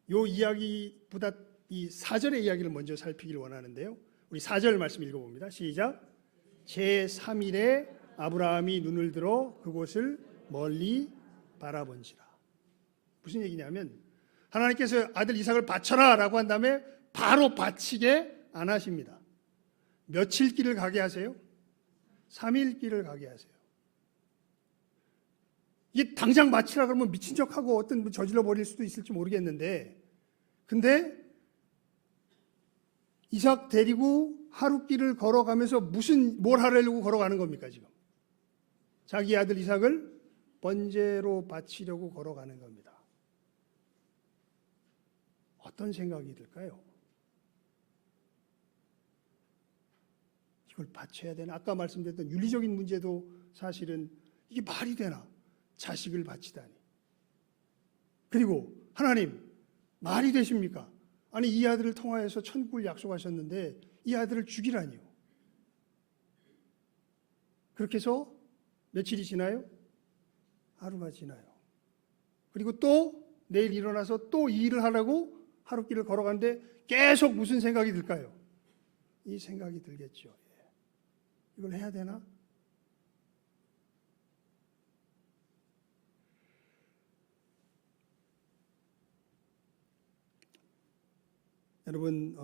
이 이야기보다 이 4절의 이야기를 먼저 살피길 원하는데요. 우리 4절 말씀 읽어봅니다. 시작. 제3일에 아브라함이 눈을 들어 그곳을 멀리 바라본지라. 무슨 얘기냐면 하나님께서 아들 이삭을 바쳐라 라고 한 다음에 바로 바치게 안 하십니다. 며칠 길을 가게 하세요? 3일 길을 가게 하세요. 이게 당장 바치라 그러면 미친 척하고 어떤 저질러 버릴 수도 있을지 모르겠는데, 근데 이삭 데리고 하루 길을 걸어가면서 뭘 하려고 걸어가는 겁니까 지금? 자기 아들 이삭을 번제로 바치려고 걸어가는 겁니다. 어떤 생각이 들까요? 이걸 바쳐야 되나? 아까 말씀드렸던 윤리적인 문제도 사실은 이게 말이 되나? 자식을 바치다니. 그리고 하나님, 말이 되십니까? 아니 이 아들을 통하여서 천국을 약속하셨는데 이 아들을 죽이라니요. 그렇게 해서 며칠이 지나요? 하루가 지나요. 그리고 또 내일 일어나서 또 이 일을 하려고 하루길을 걸어가는데 계속 무슨 생각이 들까요? 이 생각이 들겠죠. 이걸 해야 되나? 여러분,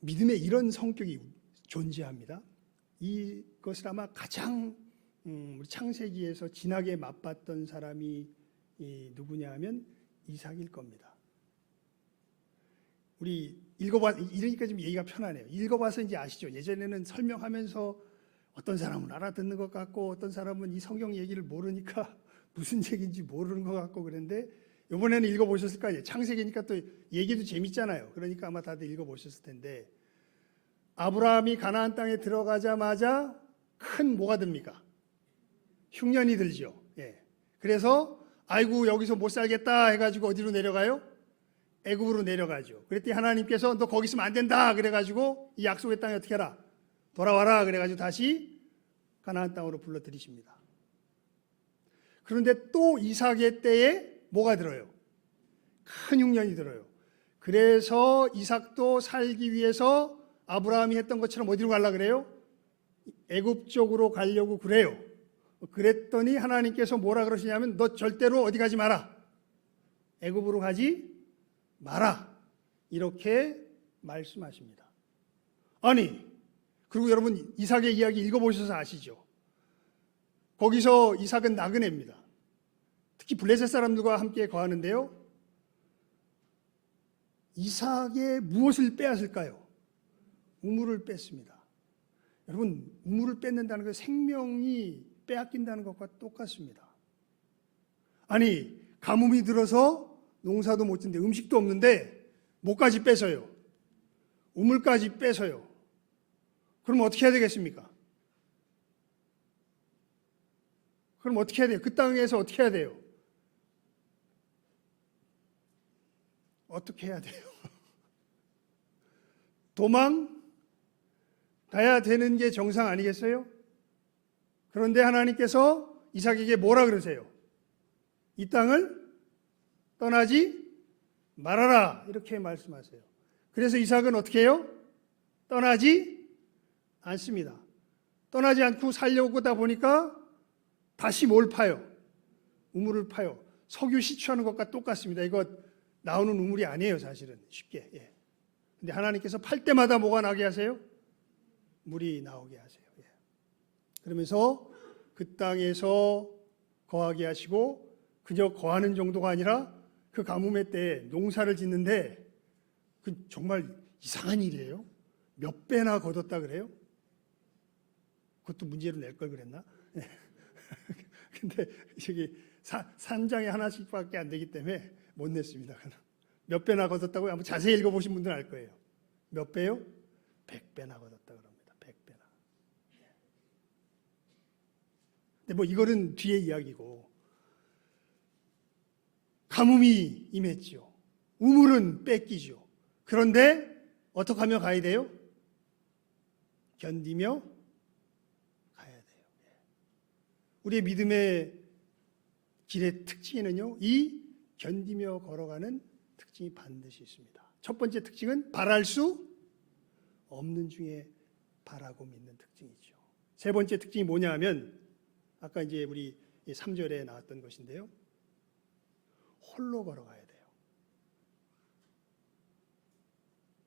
믿음에 이런 성격이 존재합니다. 이것을 아마 가장 우리 창세기에서 진하게 맛봤던 사람이 누구냐 하면 이삭일 겁니다. 우리 이러니까 좀 얘기가 편하네요. 읽어봐서 이제 아시죠? 예전에는 설명하면서 어떤 사람은 알아듣는 것 같고 어떤 사람은 이 성경 얘기를 모르니까 무슨 얘기인지 모르는 것 같고 그런데 이번에는 읽어보셨을 거 아니에요. 창세기니까 또 얘기도 재밌잖아요. 그러니까 아마 다들 읽어보셨을 텐데 아브라함이 가나안 땅에 들어가자마자 큰 뭐가 듭니까? 흉년이 들죠. 예. 그래서 아이고 여기서 못 살겠다 해가지고 어디로 내려가요? 애굽으로 내려가죠. 그랬더니 하나님께서 너 거기 있으면 안 된다 그래가지고 이 약속의 땅에 어떻게 하라? 돌아와라 그래가지고 다시 가나안 땅으로 불러들이십니다. 그런데 또 이삭의 때에 뭐가 들어요? 큰 흉년이 들어요. 그래서 이삭도 살기 위해서 아브라함이 했던 것처럼 어디로 가려고 그래요? 애굽 쪽으로 가려고 그래요. 그랬더니 하나님께서 뭐라 그러시냐면 너 절대로 어디 가지 마라. 애굽으로 가지 마라. 이렇게 말씀하십니다. 아니, 그리고 여러분 이삭의 이야기 읽어보셔서 아시죠? 거기서 이삭은 나그네입니다. 특히 블레셋 사람들과 함께 거하는데요. 이삭의 무엇을 빼앗을까요? 우물을 뺐습니다. 여러분 우물을 뺏는다는 건 생명이 빼앗긴다는 것과 똑같습니다. 아니 가뭄이 들어서 농사도 못 짓는데 음식도 없는데 뭐까지 뺏어요? 우물까지 뺏어요. 그럼 어떻게 해야 되겠습니까? 그럼 어떻게 해야 돼요? 그 땅에서 어떻게 해야 돼요? 어떻게 해야 돼요? 도망 가야 되는 게 정상 아니겠어요? 그런데 하나님께서 이삭에게 뭐라 그러세요? 이 땅을 떠나지 말아라 이렇게 말씀하세요. 그래서 이삭은 어떻게 해요? 떠나지 않습니다. 떠나지 않고 살려고 하다 보니까 다시 뭘 파요? 우물을 파요. 석유 시추하는 것과 똑같습니다. 이거 나오는 우물이 아니에요 사실은 쉽게. 예. 근데 하나님께서 팔 때마다 뭐가 나게 하세요? 물이 나오게 하세요. 예. 그러면서 그 땅에서 거하게 하시고 그저 거하는 정도가 아니라 그 가뭄의 때에 농사를 짓는데 그 정말 이상한 일이에요. 몇 배나 거뒀다 그래요? 그것도 문제로 낼 걸 그랬나? 예. 근데 저기 산장에 하나씩밖에 안 되기 때문에 못 냈습니다. 몇 배나 거뒀다고요? 한번 자세히 읽어보신 분들은 알 거예요. 몇 배요? 100배나 거뒀다 그럽니다. 100배나. 근데 뭐 이거는 뒤의 이야기고 가뭄이 임했죠. 우물은 뺏기죠. 그런데 어떻게 하며 가야 돼요? 견디며 가야 돼요. 우리의 믿음의 길의 특징에는요, 이 견디며 걸어가는 특징이 반드시 있습니다. 첫 번째 특징은 바랄 수 없는 중에 바라고 믿는 특징이죠. 세 번째 특징이 뭐냐 하면 아까 이제 우리 3절에 나왔던 것인데요. 홀로 걸어가야 돼요.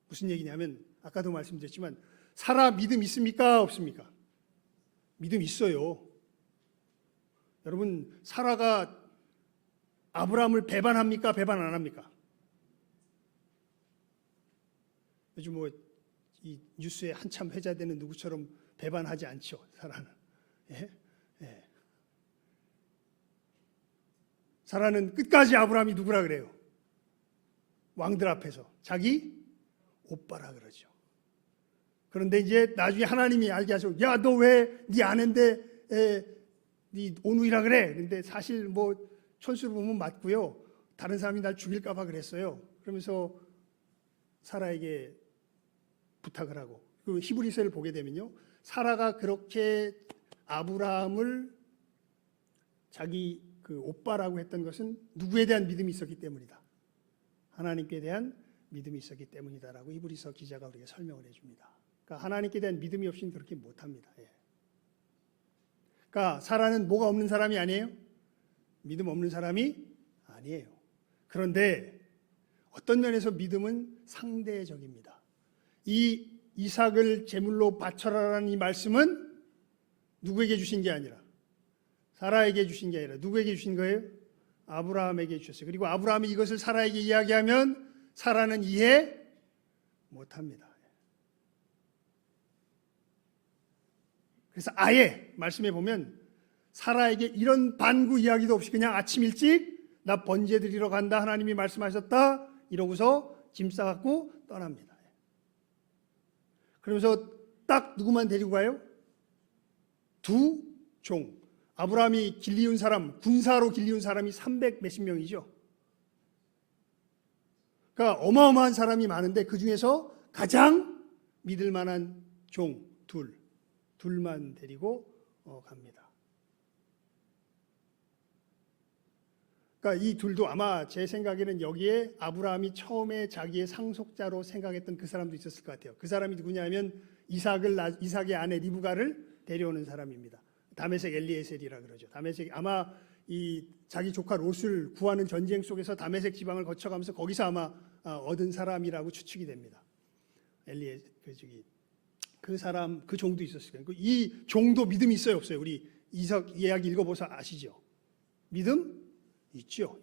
무슨 얘기냐면 아까도 말씀드렸지만 사라 믿음 있습니까? 없습니까? 믿음 있어요. 여러분, 사라가 아브라함을 배반합니까? 배반 안 합니까? 요즘 뭐 이 뉴스에 한참 회자되는 누구처럼 배반하지 않죠. 사라는. 예? 예. 사라는 끝까지 아브라함이 누구라 그래요? 왕들 앞에서 자기 오빠라 그러죠. 그런데 이제 나중에 하나님이 알게 하시고, 야, 너 왜 네 아내인데 네 오누이라 그래? 근데 사실 뭐 촌수로 보면 맞고요. 다른 사람이 날 죽일까 봐 그랬어요. 그러면서 사라에게 부탁을 하고, 그 히브리서를 보게 되면요, 사라가 그렇게 아브라함을 자기 그 오빠라고 했던 것은 누구에 대한 믿음이 있었기 때문이다. 하나님께 대한 믿음이 있었기 때문이다라고 히브리서 기자가 우리에게 설명을 해줍니다. 그러니까 하나님께 대한 믿음이 없이는 그렇게 못합니다. 예. 그러니까 사라는 뭐가 없는 사람이 아니에요? 믿음 없는 사람이 아니에요. 그런데 어떤 면에서 믿음은 상대적입니다. 이 이삭을 제물로 바쳐라라는 이 말씀은 누구에게 주신 게 아니라 사라에게 주신 게 아니라 누구에게 주신 거예요? 아브라함에게 주셨어요. 그리고 아브라함이 이것을 사라에게 이야기하면 사라는 이해 못합니다. 그래서 아예 말씀해 보면 사라에게 이런 반구 이야기도 없이 그냥 아침 일찍 나 번제 드리러 간다, 하나님이 말씀하셨다 이러고서 짐 싸갖고 떠납니다. 그러면서 딱 누구만 데리고 가요? 두 종. 아브라함이 길리운 사람, 군사로 길리운 사람이 300 몇십 명이죠. 그러니까 어마어마한 사람이 많은데 그 중에서 가장 믿을 만한 종 둘만 데리고 갑니다. 그러니까 이 둘도 아마 제 생각에는 여기에 아브라함이 처음에 자기의 상속자로 생각했던 그 사람도 있었을 것 같아요. 그 사람이 누구냐면 이삭의 아내 리브가를 데려오는 사람입니다. 다메섹 엘리에셀이라 그러죠. 다메섹 아마 이 자기 조카 롯을 구하는 전쟁 속에서 다메섹 지방을 거쳐가면서 거기서 아마 얻은 사람이라고 추측이 됩니다. 그 사람 그 종도 있었을 거예요. 이 종도 믿음이 있어요, 없어요? 우리 이삭 이야기 읽어보서 아시죠? 믿음 있죠.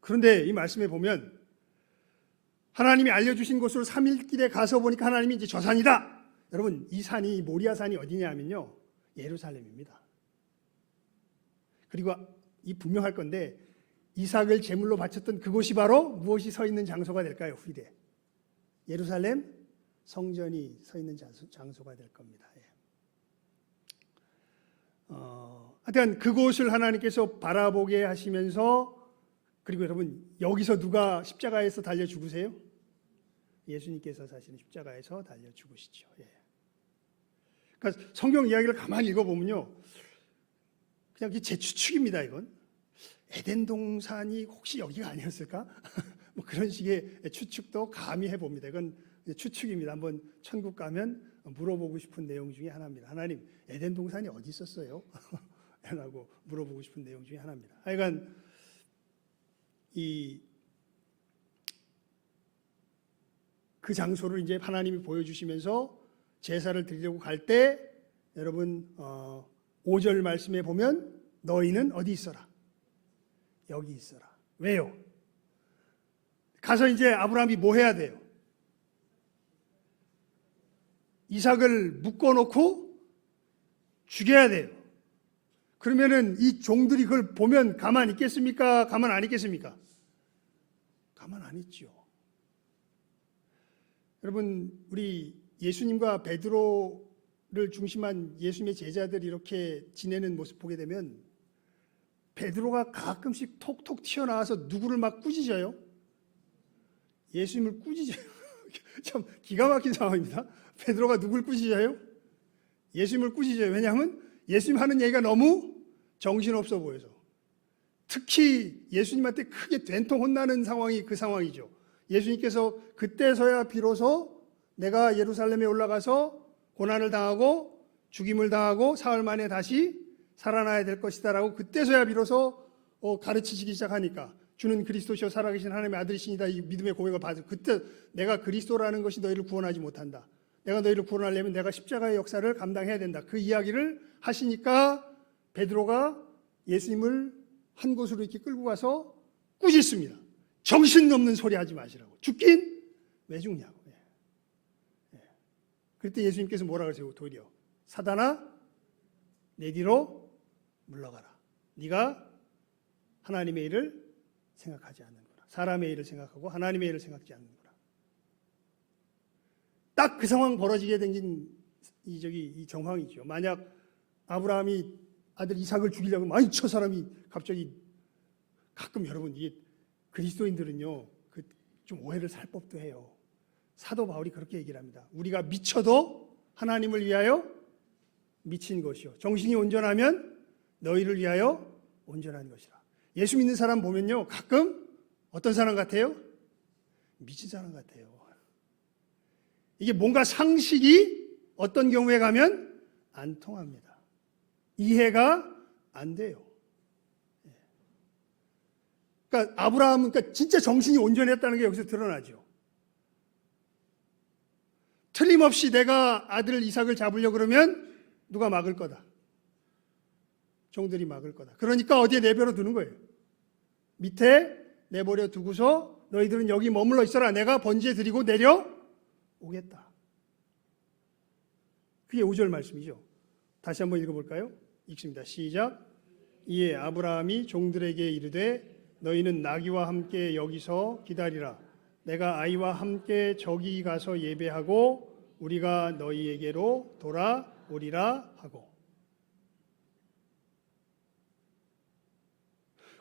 그런데 이 말씀에 보면 하나님이 알려주신 곳으로 3일길에 가서 보니까 하나님이 이제 저 산이다. 여러분, 이 산이 모리아 산이 어디냐면요, 예루살렘입니다. 그리고 이 분명할 건데 이삭을 제물로 바쳤던 그곳이 바로 무엇이 서 있는 장소가 될까요? 후대 예루살렘 성전이 서 있는 장소가 될 겁니다. 하여튼 그곳을 하나님께서 바라보게 하시면서, 그리고 여러분 여기서 누가 십자가에서 달려 죽으세요? 예수님께서 사실은 십자가에서 달려 죽으시죠. 그러니까 성경 이야기를 가만히 읽어보면요, 그냥 제 추측입니다. 이건 에덴 동산이 혹시 여기가 아니었을까? 뭐 그런 식의 추측도 감히 해봅니다. 이건 추측입니다. 한번 천국 가면 물어보고 싶은 내용 중에 하나입니다. 하나님, 에덴 동산이 어디 있었어요? 라고 물어보고 싶은 내용 중에 하나입니다. 하여간 그 장소를 이제 하나님이 보여주시면서 제사를 드리려고 갈 때, 여러분 5절 말씀에 보면 너희는 어디 있어라? 여기 있어라. 왜요? 가서 이제 아브라함이 뭐 해야 돼요? 이삭을 묶어놓고 죽여야 돼요. 그러면은 이 종들이 그걸 보면 가만 있겠습니까? 가만 안 있겠습니까? 가만 안 있죠. 여러분, 우리 예수님과 베드로를 중심한 예수님의 제자들이 이렇게 지내는 모습 보게 되면 베드로가 가끔씩 톡톡 튀어나와서 누구를 막 꾸짖어요. 예수님을 꾸짖어요. 참 기가 막힌 상황입니다. 베드로가 누굴 꾸짖어요? 예수님을 꾸짖어요. 왜냐하면 예수님 하는 얘기가 너무 정신없어 보여서, 특히 예수님한테 크게 된통 혼나는 상황이 그 상황이죠. 예수님께서 그때서야 비로소 내가 예루살렘에 올라가서 고난을 당하고 죽임을 당하고 사흘 만에 다시 살아나야 될 것이다라고 그때서야 비로소 가르치시기 시작하니까, 주는 그리스도시요 살아계신 하나님의 아들이시니다, 이 믿음의 고백을 받을 그때 내가 그리스도라는 것이 너희를 구원하지 못한다. 내가 너희를 구원하려면 내가 십자가의 역사를 감당해야 된다. 그 이야기를 하시니까 베드로가 예수님을 한 곳으로 이렇게 끌고 가서 꾸짖습니다. 정신없는 소리 하지 마시라고. 죽긴 왜 죽냐고. 그때 예수님께서 뭐라 그러세요? 도리어 사단아 내 뒤로 물러가라. 네가 하나님의 일을 생각하지 않는구나. 사람의 일을 생각하고 하나님의 일을 생각지 않는구나. 딱 그 상황 벌어지게 된 이 정황이죠. 만약 아브라함이 아들 이삭을 죽이려고 아니 저 사람이 갑자기, 가끔 여러분 이게 그리스도인들은요 좀 오해를 살 법도 해요. 사도 바울이 그렇게 얘기를 합니다. 우리가 미쳐도 하나님을 위하여 미친 것이요 정신이 온전하면 너희를 위하여 온전한 것이라. 예수 믿는 사람 보면요 가끔 어떤 사람 같아요? 미친 사람 같아요. 이게 뭔가 상식이 어떤 경우에 가면 안 통합니다. 이해가 안 돼요. 그러니까 아브라함은 진짜 정신이 온전했다는 게 여기서 드러나죠. 틀림없이 내가 아들 이삭을 잡으려고 그러면 누가 막을 거다. 종들이 막을 거다. 그러니까 어디에 내버려 두는 거예요. 밑에 내버려 두고서 너희들은 여기 머물러 있어라. 내가 번제에 드리고 내려오겠다. 그게 5절 말씀이죠. 다시 한번 읽어볼까요? 읽습니다. 시작. 이에 아브라함이 종들에게 이르되 너희는 나귀와 함께 여기서 기다리라. 내가 아이와 함께 저기 가서 예배하고 우리가 너희에게로 돌아오리라 하고.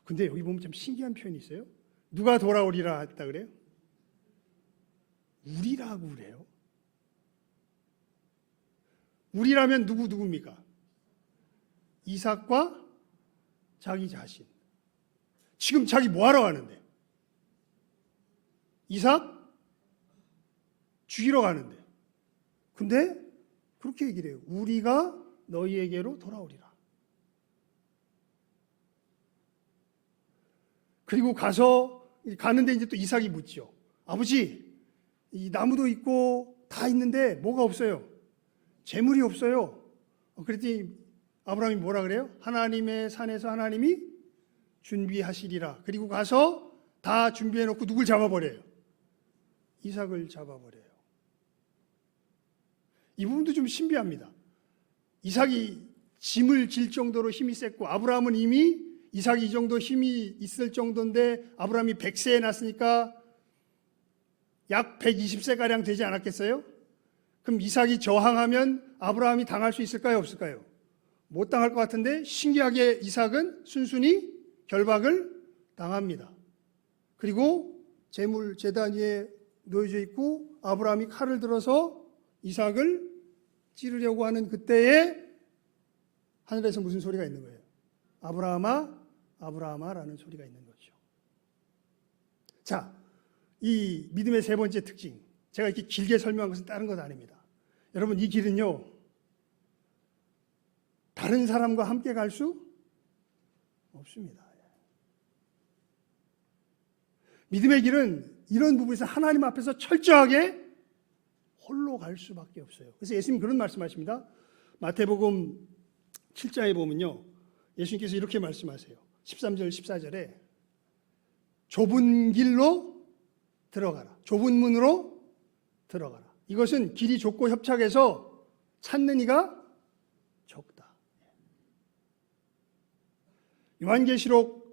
근데 여기 보면 참 신기한 표현이 있어요. 누가 돌아오리라 했다 그래요? 우리라고 그래요. 우리라면 누굽니까? 이삭과 자기 자신. 지금 자기 뭐하러 가는데? 이삭 죽이러 가는데. 근데 그렇게 얘기를 해요. 우리가 너희에게로 돌아오리라. 그리고 가는데 이제 또 이삭이 묻죠. 아버지, 이 나무도 있고 다 있는데 뭐가 없어요? 재물이 없어요. 그랬더니 아브라함이 뭐라 그래요? 하나님의 산에서 하나님이 준비하시리라. 그리고 가서 다 준비해놓고 누굴 잡아버려요? 이삭을 잡아버려요. 이 부분도 좀 신비합니다. 이삭이 짐을 질 정도로 힘이 셌고, 아브라함은 이미 이삭이 이 정도 힘이 있을 정도인데 아브라함이 100세에 났으니까 약 120세가량 되지 않았겠어요? 그럼 이삭이 저항하면 아브라함이 당할 수 있을까요? 없을까요? 못 당할 것 같은데 신기하게 이삭은 순순히 결박을 당합니다. 그리고 제물 제단 위에 놓여져 있고 아브라함이 칼을 들어서 이삭을 찌르려고 하는 그때에 하늘에서 무슨 소리가 있는 거예요? 아브라함아, 아브라함아라는 소리가 있는 거죠. 자, 이 믿음의 세 번째 특징, 제가 이렇게 길게 설명한 것은 다른 것 아닙니다. 여러분, 이 길은요 다른 사람과 함께 갈 수 없습니다. 믿음의 길은 이런 부분에서 하나님 앞에서 철저하게 홀로 갈 수밖에 없어요. 그래서 예수님 그런 말씀하십니다. 마태복음 7장에 보면요, 예수님께서 이렇게 말씀하세요. 13절 14절에 좁은 길로 들어가라. 좁은 문으로 들어가라. 이것은 길이 좁고 협착해서 찾는 이가 적다. 요한계시록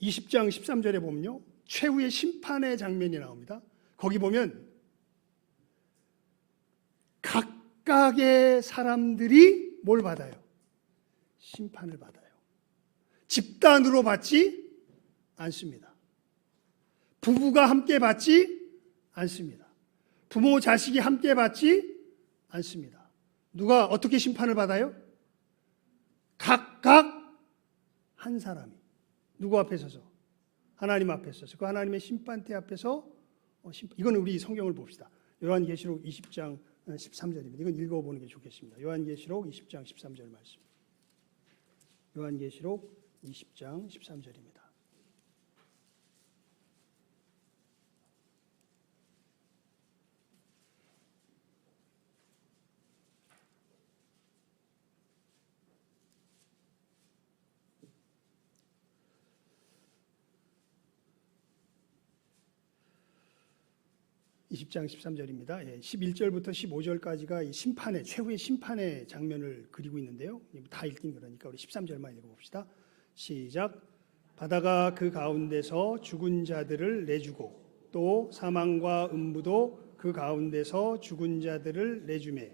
20장 13절에 보면요, 최후의 심판의 장면이 나옵니다. 거기 보면 각각의 사람들이 뭘 받아요? 심판을 받아요. 집단으로 받지 않습니다. 부부가 함께 받지 않습니다. 부모 자식이 함께 받지 않습니다. 누가 어떻게 심판을 받아요? 각각 한 사람이 누구 앞에 서서? 하나님 앞에 서서 그 하나님의 심판대 앞에서 이거는 우리 성경을 봅시다. 요한계시록 20장 13절입니다. 이건 읽어보는 게 좋겠습니다. 요한계시록 20장 13절 말씀. 요한계시록 20장 13절입니다. (20장 13절입니다) 11절부터 15절까지가 이 심판의 최후의 심판의 장면을 그리고 있는데요. 다 읽긴 그러니까 우리 13절만 읽어봅시다. 시작. 바다가 그 가운데서 죽은 자들을 내주고 또 사망과 음부도 그 가운데서 죽은 자들을 내주매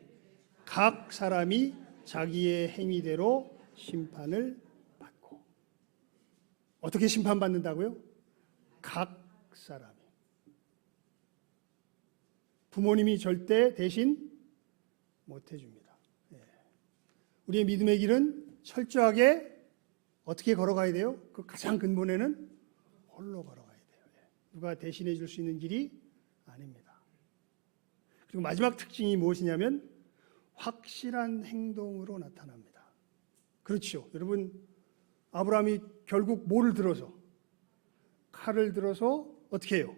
각 사람이 자기의 행위대로 심판을 받고. 어떻게 심판받는다고요? 각 사람이. 부모님이 절대 대신 못 해줍니다. 우리의 믿음의 길은 철저하게 어떻게 걸어가야 돼요? 그 가장 근본에는 홀로 걸어가야 돼요. 누가 대신해 줄 수 있는 길이 아닙니다. 그리고 마지막 특징이 무엇이냐면 확실한 행동으로 나타납니다. 그렇죠. 여러분, 아브라함이 결국 뭐를 들어서? 칼을 들어서 어떻게 해요?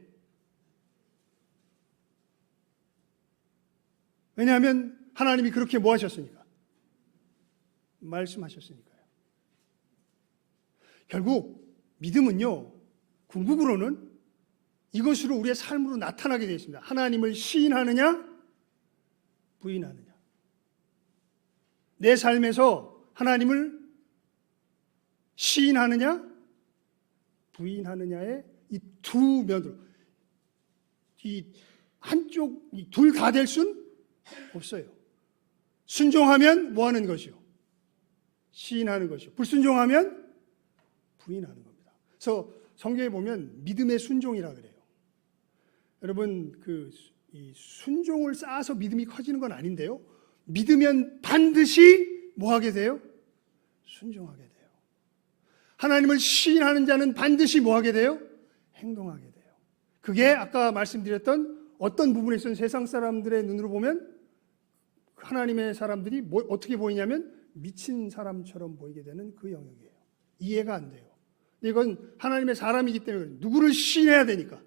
왜냐하면 하나님이 그렇게 뭐 하셨으니까? 말씀하셨으니까요. 결국 믿음은요, 궁극으로는 이것으로 우리의 삶으로 나타나게 되어 있습니다. 하나님을 시인하느냐, 부인하느냐. 내 삶에서 하나님을 시인하느냐, 부인하느냐의 이 두 면으로, 이 한쪽, 둘 다 될 순 없어요. 순종하면 뭐 하는 것이요? 시인하는 것이요. 불순종하면 부인하는 겁니다. 그래서 성경에 보면 믿음의 순종이라 그래요. 여러분, 이 순종을 쌓아서 믿음이 커지는 건 아닌데요. 믿으면 반드시 뭐 하게 돼요? 순종하게 돼요. 하나님을 시인하는 자는 반드시 뭐 하게 돼요? 행동하게 돼요. 그게 아까 말씀드렸던 어떤 부분에 있어서 세상 사람들의 눈으로 보면 하나님의 사람들이 어떻게 보이냐면 미친 사람처럼 보이게 되는 그 영역이에요. 이해가 안 돼요. 이건 하나님의 사람이기 때문에 누구를 시인해야 되니까.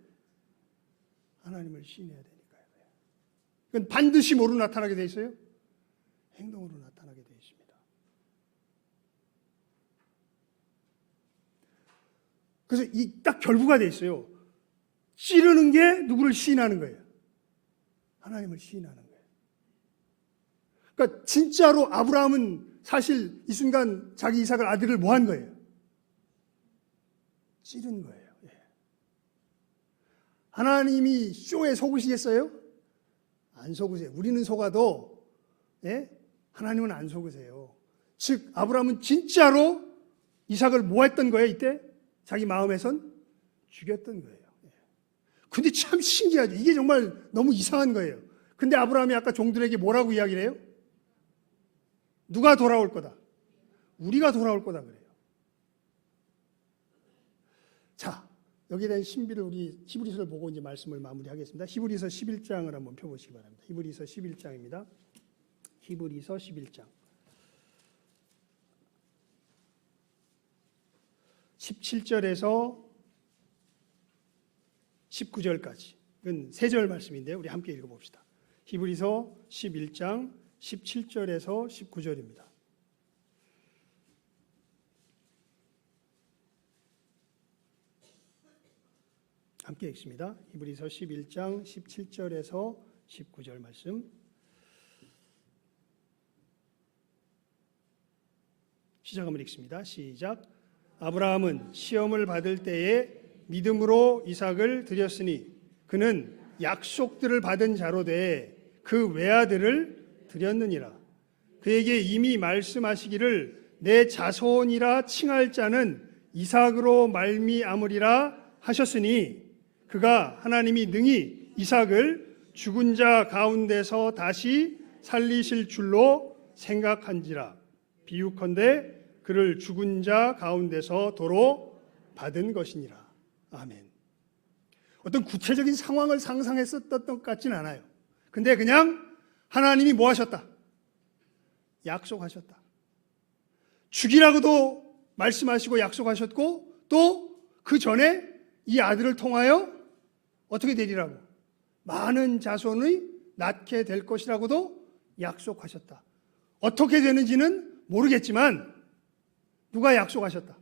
하나님을 시인해야 되니까요. 이건 반드시 뭐로 나타나게 돼 있어요? 행동으로 나타나게 돼 있습니다. 그래서 이 딱 결부가 돼 있어요. 찌르는 게 누구를 시인하는 거예요? 하나님을 시인하는 거예요. 그러니까 진짜로 아브라함은 사실 이 순간 자기 이삭을 아들을 뭐 한 거예요? 찌른 거예요. 하나님이 쇼에 속으시겠어요? 안 속으세요. 우리는 속아도 하나님은 안 속으세요. 즉 아브라함은 진짜로 이삭을 뭐 했던 거예요? 이때 자기 마음에선 죽였던 거예요. 근데 참 신기하죠. 이게 정말 너무 이상한 거예요. 근데 아브라함이 아까 종들에게 뭐라고 이야기를 해요? 누가 돌아올 거다? 우리가 돌아올 거다 그래요. 자, 여기에 대한 신비를 우리 히브리서를 보고 이제 말씀을 마무리하겠습니다. 히브리서 11장을 한번 펴보시기 바랍니다. 히브리서 11장입니다. 히브리서 11장 17절에서 19절까지 이건 3절 말씀인데요. 우리 함께 읽어봅시다. 히브리서 11장 17절에서 19절입니다. 함께 읽습니다. 히브리서 11장 17절에서 19절 말씀. 시작 한번 읽습니다. 시작. 아브라함은 시험을 받을 때에 믿음으로 이삭을 드렸으니 그는 약속들을 받은 자로 돼 그 외아들을 드렸느니라. 그에게 이미 말씀하시기를 내 자손이라 칭할 자는 이삭으로 말미암으리라 하셨으니 그가 하나님이 능히 이삭을 죽은 자 가운데서 다시 살리실 줄로 생각한지라. 비유컨대 그를 죽은 자 가운데서 도로 받은 것이니라. 아멘. 어떤 구체적인 상황을 상상했었던 것 같진 않아요. 근데 그냥 하나님이 뭐 하셨다? 약속하셨다. 죽이라고도 말씀하시고 약속하셨고, 또 그 전에 이 아들을 통하여 어떻게 되리라고? 많은 자손이 낳게 될 것이라고도 약속하셨다. 어떻게 되는지는 모르겠지만 누가 약속하셨다?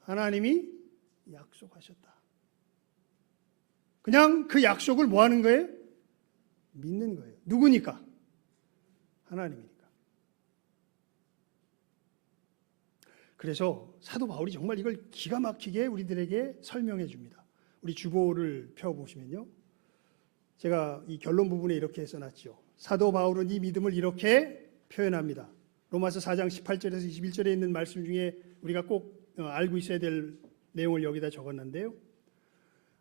하나님이 약속하셨다. 그냥 그 약속을 뭐 하는 거예요? 믿는 거예요. 누구니까? 하나님이니까. 그래서 사도 바울이 정말 이걸 기가 막히게 우리들에게 설명해 줍니다. 우리 주보를 펴보시면요, 제가 이 결론 부분에 이렇게 써놨죠. 사도 바울은 이 믿음을 이렇게 표현합니다. 로마서 4장 18절에서 21절에 있는 말씀 중에 우리가 꼭 알고 있어야 될 내용을 여기다 적었는데요.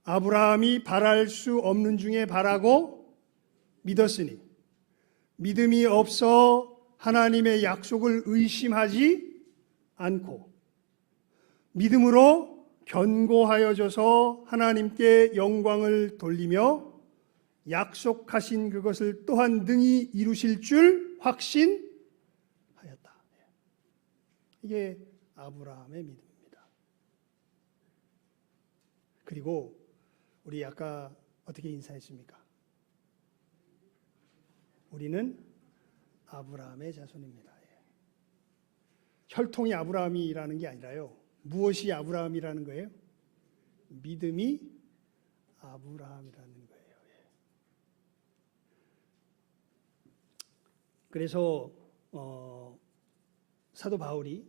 아브라함이 바랄 수 없는 중에 바라고 믿었으니 믿음이 없어 하나님의 약속을 의심하지 않고 믿음으로 견고하여져서 하나님께 영광을 돌리며 약속하신 그것을 또한 능히 이루실 줄 확신하였다. 이게 아브라함의 믿음입니다. 그리고 우리 아까 어떻게 인사했습니까? 우리는 아브라함의 자손입니다. 혈통이 아브라함이라는 게 아니라요. 무엇이 아브라함이라는 거예요? 믿음이 아브라함이라는 거예요. 그래서 사도 바울이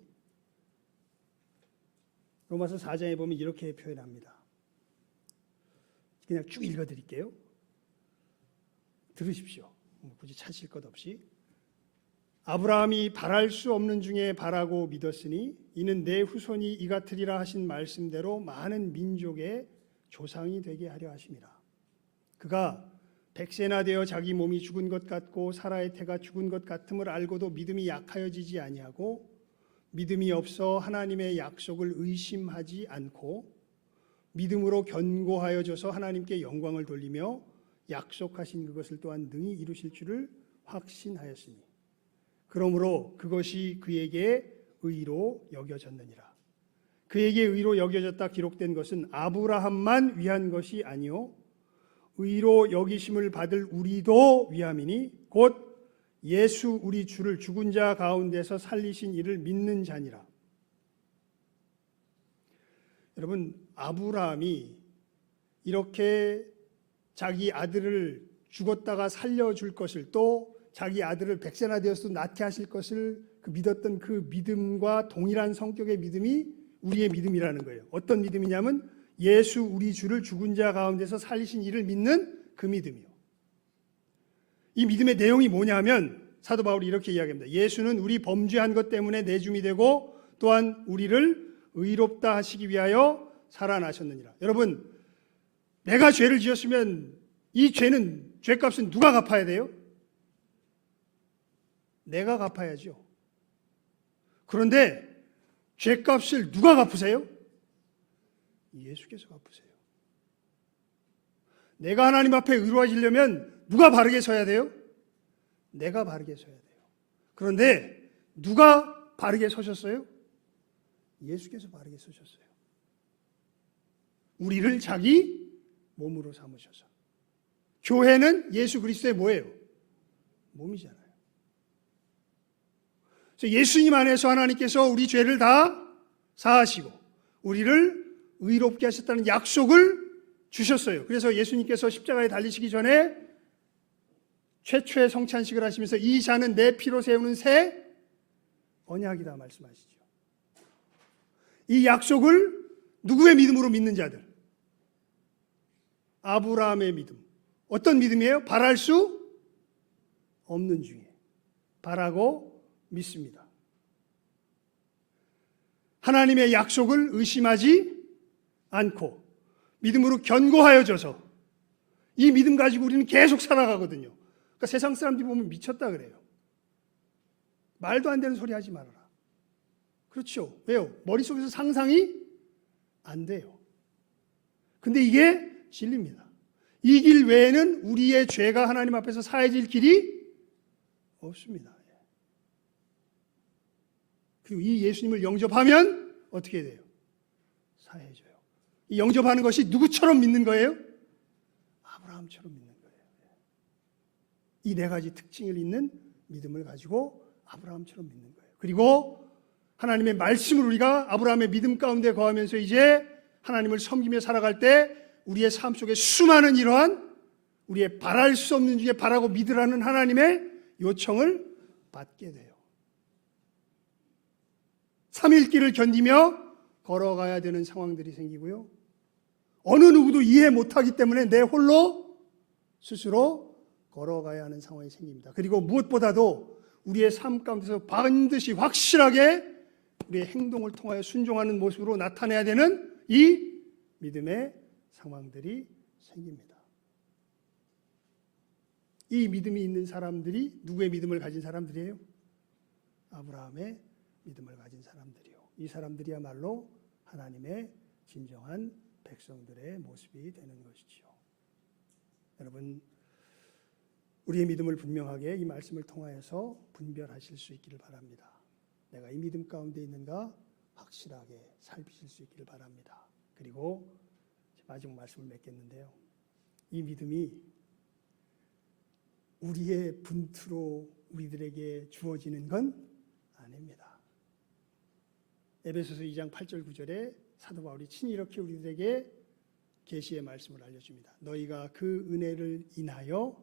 로마서 4장에 보면 이렇게 표현합니다. 그냥 쭉 읽어드릴게요. 들으십시오. 굳이 찾으실 것 없이. 아브라함이 바랄 수 없는 중에 바라고 믿었으니 이는 내 후손이 이 같으리라 하신 말씀대로 많은 민족의 조상이 되게 하려 하심이라. 그가 백세나 되어 자기 몸이 죽은 것 같고 사라의 태가 죽은 것 같음을 알고도 믿음이 약하여지지 아니하고 믿음이 없어 하나님의 약속을 의심하지 않고 믿음으로 견고하여져서 하나님께 영광을 돌리며 약속하신 그것을 또한 능히 이루실 줄을 확신하였으니 그러므로 그것이 그에게 의로 여겨졌느니라. 그에게 의로 여겨졌다 기록된 것은 아브라함만 위한 것이 아니요 의로 여기심을 받을 우리도 위함이니 곧 예수 우리 주를 죽은 자 가운데서 살리신 이를 믿는 자니라. 여러분, 아브라함이 이렇게 자기 아들을 죽었다가 살려줄 것을, 또 자기 아들을 백세나 되어서도 낳게 하실 것을 믿었던 그 믿음과 동일한 성격의 믿음이 우리의 믿음이라는 거예요. 어떤 믿음이냐면 예수 우리 주를 죽은 자 가운데서 살리신 이를 믿는 그 믿음이요. 이 믿음의 내용이 뭐냐면 사도 바울이 이렇게 이야기합니다. 예수는 우리 범죄한 것 때문에 내줌이 되고 또한 우리를 의롭다 하시기 위하여 살아나셨느니라. 여러분, 내가 죄를 지었으면 이 죄는, 죄값은 누가 갚아야 돼요? 내가 갚아야죠. 그런데 죄값을 누가 갚으세요? 예수께서 갚으세요. 내가 하나님 앞에 의로워지려면 누가 바르게 서야 돼요? 내가 바르게 서야 돼요. 그런데 누가 바르게 서셨어요? 예수께서 바르게 서셨어요. 우리를 자기 몸으로 삼으셔서. 교회는 예수 그리스도의 뭐예요? 몸이잖아요. 그래서 예수님 안에서 하나님께서 우리 죄를 다 사하시고 우리를 의롭게 하셨다는 약속을 주셨어요. 그래서 예수님께서 십자가에 달리시기 전에 최초의 성찬식을 하시면서 이 잔은 내 피로 세우는 새 언약이다 말씀하시죠. 이 약속을 누구의 믿음으로 믿는 자들? 아브라함의 믿음. 어떤 믿음이에요? 바랄 수 없는 중에 바라고 믿습니다. 하나님의 약속을 의심하지 않고 믿음으로 견고하여져서 이 믿음 가지고 우리는 계속 살아가거든요. 그러니까 세상 사람들이 보면 미쳤다 그래요. 말도 안 되는 소리 하지 말아라. 그렇죠. 왜요? 머릿속에서 상상이 안 돼요. 근데 이게 진리입니다. 이 길 외에는 우리의 죄가 하나님 앞에서 사해질 길이 없습니다. 그리고 이 예수님을 영접하면 어떻게 돼요? 사해져요. 이 영접하는 것이 누구처럼 믿는 거예요? 아브라함처럼 믿는 거예요. 이 네 가지 특징을 있는 믿음을 가지고 아브라함처럼 믿는 거예요. 그리고 하나님의 말씀을 우리가 아브라함의 믿음 가운데 거하면서 이제 하나님을 섬기며 살아갈 때 우리의 삶 속에 수많은 이러한 우리의 바랄 수 없는 중에 바라고 믿으라는 하나님의 요청을 받게 돼요. 3일 길을 견디며 걸어가야 되는 상황들이 생기고요. 어느 누구도 이해 못하기 때문에 내 홀로 스스로 걸어가야 하는 상황이 생깁니다. 그리고 무엇보다도 우리의 삶 가운데서 반드시 확실하게 우리의 행동을 통하여 순종하는 모습으로 나타내야 되는 이 믿음의 상황들이 생깁니다. 이 믿음이 있는 사람들이 누구의 믿음을 가진 사람들이에요? 아브라함의 믿음을 가진 사람들이요. 이 사람들이야말로 하나님의 진정한 백성들의 모습이 되는 것이지요. 여러분, 우리의 믿음을 분명하게 이 말씀을 통하여서 분별하실 수 있기를 바랍니다. 내가 이 믿음 가운데 있는가 확실하게 살피실 수 있기를 바랍니다. 그리고 마지막 말씀을 맺겠는데요. 이 믿음이 우리의 분투로 우리들에게 주어지는 건 아닙니다. 에베소서 2장 8절 9절에 사도 바울이 친히 이렇게 우리들에게 계시의 말씀을 알려줍니다. 너희가 그 은혜를 인하여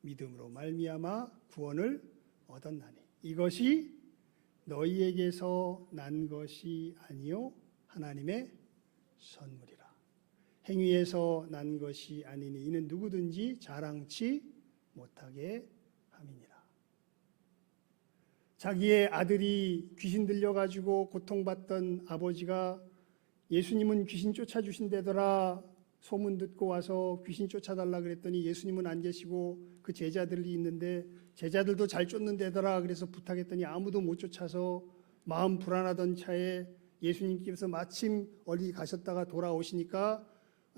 믿음으로 말미암아 구원을 얻었나니 이것이 너희에게서 난 것이 아니요 하나님의 선물이라. 행위에서 난 것이 아니니 이는 누구든지 자랑치 못하게 함이니라. 자기의 아들이 귀신 들려가지고 고통받던 아버지가 예수님은 귀신 쫓아주신다더라 소문 듣고 와서 귀신 쫓아달라 그랬더니 예수님은 안 계시고 그 제자들이 있는데 제자들도 잘 쫓는다더라 그래서 부탁했더니 아무도 못 쫓아서 마음 불안하던 차에 예수님께서 마침 어디 가셨다가 돌아오시니까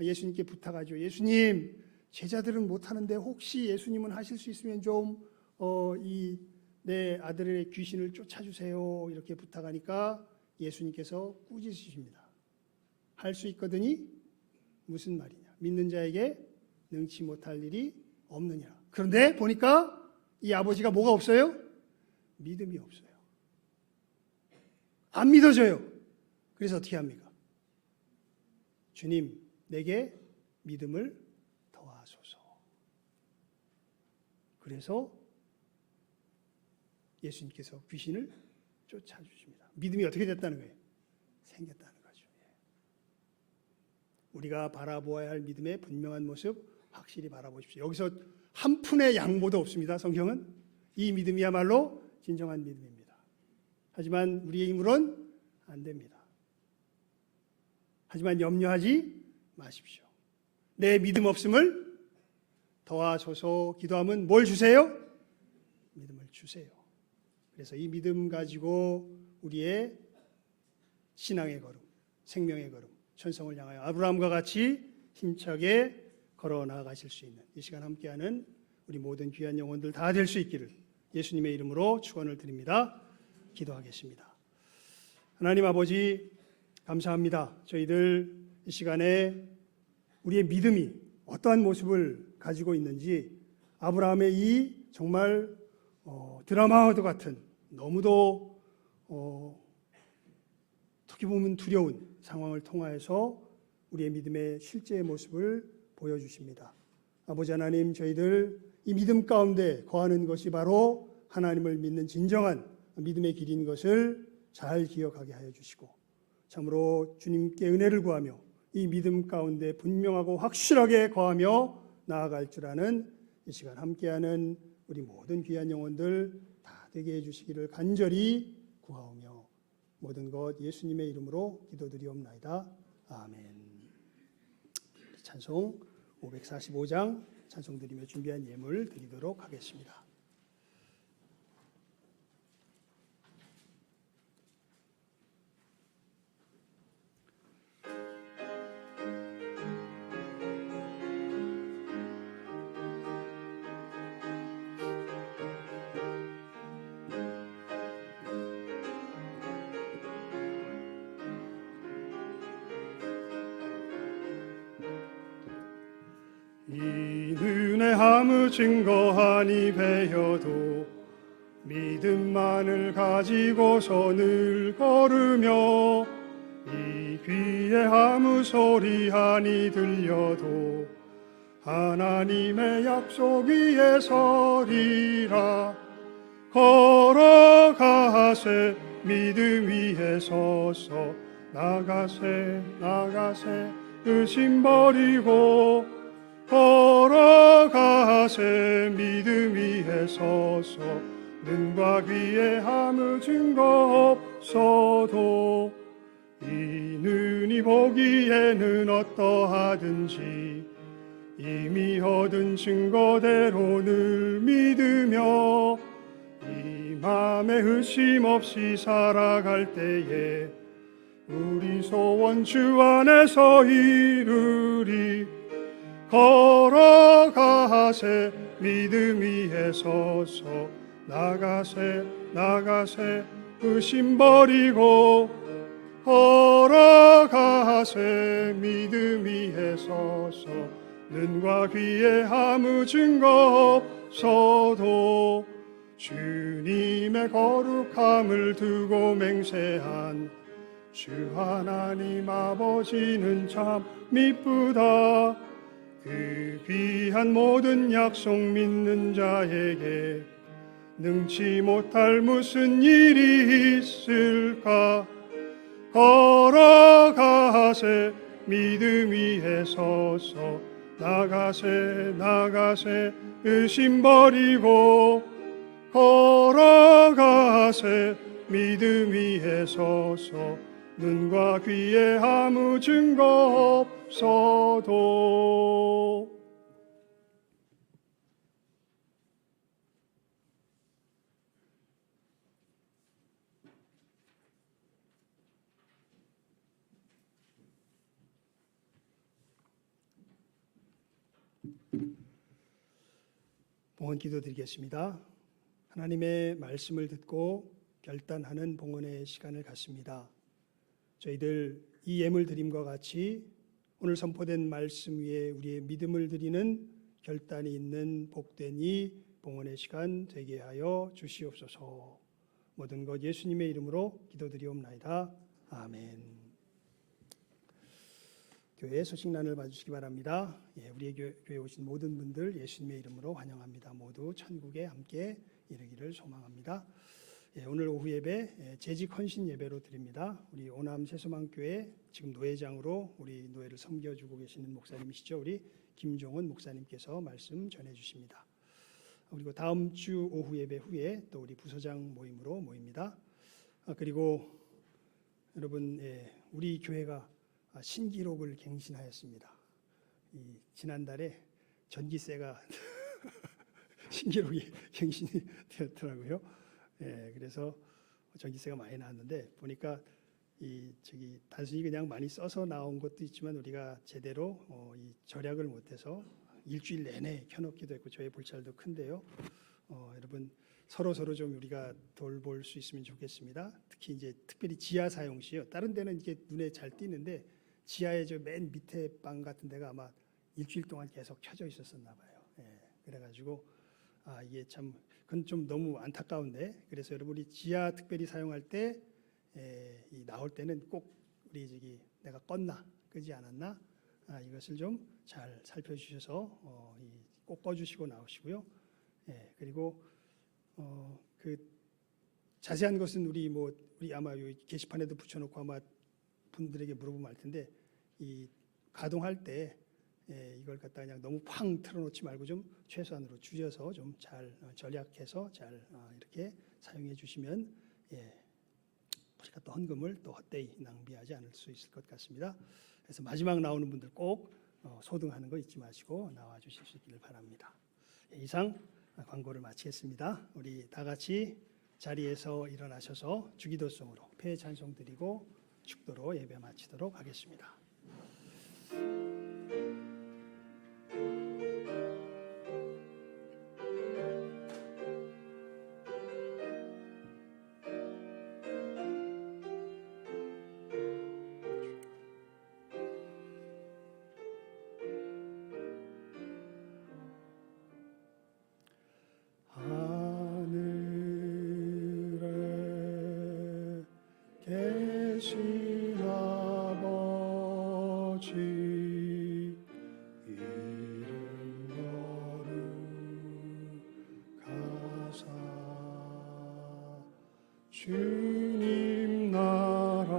예수님께 부탁하죠. 예수님, 제자들은 못하는데 혹시 예수님은 하실 수 있으면 좀 내 아들의 귀신을 쫓아주세요 이렇게 부탁하니까 예수님께서 꾸짖으십니다. 할 수 있거든이 무슨 말이냐? 믿는 자에게 능치 못할 일이 없느니라. 그런데 보니까 이 아버지가 뭐가 없어요? 믿음이 없어요. 안 믿어져요. 그래서 어떻게 합니까? 주님, 내게 믿음을 더하소서. 그래서 예수님께서 귀신을 쫓아주십니다. 믿음이 어떻게 됐다는 거예요? 생겼다는 거죠. 우리가 바라보아야 할 믿음의 분명한 모습 확실히 바라보십시오. 여기서 한 푼의 양보도 없습니다. 성경은 이 믿음이야말로 진정한 믿음입니다. 하지만 우리의 힘으로는 안 됩니다. 하지만 염려하지 마십시오. 내 믿음 없음을 더하소서 기도하면 뭘 주세요? 믿음을 주세요. 그래서 이 믿음 가지고 우리의 신앙의 걸음, 생명의 걸음, 천성을 향하여 아브라함과 같이 힘차게 걸어 나아가실 수 있는 이 시간 함께하는 우리 모든 귀한 영혼들 다 될 수 있기를 예수님의 이름으로 축원을 드립니다. 기도하겠습니다. 하나님 아버지 감사합니다. 저희들 이 시간에 우리의 믿음이 어떠한 모습을 가지고 있는지 아브라함의 이 정말 드라마와도 같은 너무도 어떻게 보면 두려운 상황을 통하여서 우리의 믿음의 실제의 모습을 보여주십니다. 아버지 하나님, 저희들 이 믿음 가운데 거하는 것이 바로 하나님을 믿는 진정한 믿음의 길인 것을 잘 기억하게 하여 주시고 참으로 주님께 은혜를 구하며 이 믿음 가운데 분명하고 확실하게 거하며 나아갈 줄 아는 이 시간 함께하는 우리 모든 귀한 영혼들 다 되게 해주시기를 간절히 구하오며 모든 것 예수님의 이름으로 기도드리옵나이다. 아멘. 찬송 545장 찬송 드리며 준비한 예물 드리도록 하겠습니다. 이 은혜 아무 증거하니 배여도 믿음만을 가지고서 늘 걸으며 이 귀에 아무 소리하니 들려도 하나님의 약속 위에 서리라. 걸어가세 믿음 위에 서서 나가세 의심 버리고 걸어가세 믿음 위에 서서 눈과 귀에 아무 증거 없어도 이 눈이 보기에는 어떠하든지 이미 얻은 증거대로 늘 믿으며 이 맘에 의심 없이 살아갈 때에 우리 소원 주 안에서 이루리. 걸어가세 믿음 위에 서서 나가세 의심 버리고 걸어가세 믿음 위에 서서 눈과 귀에 아무 증거 없어도 주님의 거룩함을 두고 맹세한 주 하나님 아버지는 참 미쁘다. 그 귀한 모든 약속 믿는 자에게 능치 못할 무슨 일이 있을까. 걸어가세 믿음 위에 서서 나가세 의심 버리고 걸어가세 믿음 위에 서서 눈과 귀에 아무 증거 없어도. 봉헌 기도 드리겠습니다. 하나님의 말씀을 듣고 결단하는 봉헌의 시간을 갖습니다. 저희들 이 예물 드림과 같이 오늘 선포된 말씀 위에 우리의 믿음을 드리는 결단이 있는 복된 이 봉헌의 시간 되게 하여 주시옵소서. 모든 것 예수님의 이름으로 기도드리옵나이다. 아멘. 교회 소식란을 봐주시기 바랍니다. 우리의 교회에 오신 모든 분들 예수님의 이름으로 환영합니다. 모두 천국에 함께 이르기를 소망합니다. 오늘 오후 예배 재직 헌신 예배로 드립니다. 우리 오남 새소망교회 지금 노회장으로 우리 노회를 섬겨주고 계시는 목사님이시죠. 우리 김종원 목사님께서 말씀 전해주십니다. 그리고 다음 주 오후 예배 후에 또 우리 부서장 모임으로 모입니다. 그리고 여러분, 우리 교회가 신기록을 갱신하였습니다. 지난달에 전기세가 신기록이 갱신이 되었더라고요. 그래서 전기세가 많이 나왔는데 보니까 단순히 그냥 많이 써서 나온 것도 있지만 우리가 제대로 이 절약을 못해서 일주일 내내 켜놓기도 했고 저희 불찰도 큰데요. 여러분 서로 좀 우리가 돌볼 수 있으면 좋겠습니다. 특별히 지하 사용 시요. 다른 데는 이게 눈에 잘 띄는데 지하의 저 맨 밑에 방 같은 데가 아마 일주일 동안 계속 켜져 있었었나 봐요. 그래가지고 이게 참 그건 좀 너무 안타까운데 그래서 여러분이 지하 특별히 사용할 때 나올 때는 꼭 우리 내가 껐나 끄지 않았나 이것을 좀 잘 살펴주셔서 꼭 꺼주시고 나오시고요. 그리고 그 자세한 것은 우리 아마 이 게시판에도 붙여놓고 아마 분들에게 물어보면 알 텐데 이 가동할 때 이걸 갖다 그냥 너무 팡 틀어놓지 말고 좀 최소한으로 줄여서 좀 잘 절약해서 잘 이렇게 사용해 주시면 우리가 또 헌금을 또 헛되이 낭비하지 않을 수 있을 것 같습니다. 그래서 마지막 나오는 분들 꼭 소등하는 거 잊지 마시고 나와 주실 수 있기를 바랍니다. 이상 광고를 마치겠습니다. 우리 다 같이 자리에서 일어나셔서 주기도송으로 폐 찬송 드리고 축도로 예배 마치도록 하겠습니다. 하늘에 계신 아버지 이름 거룩하사 주님 나라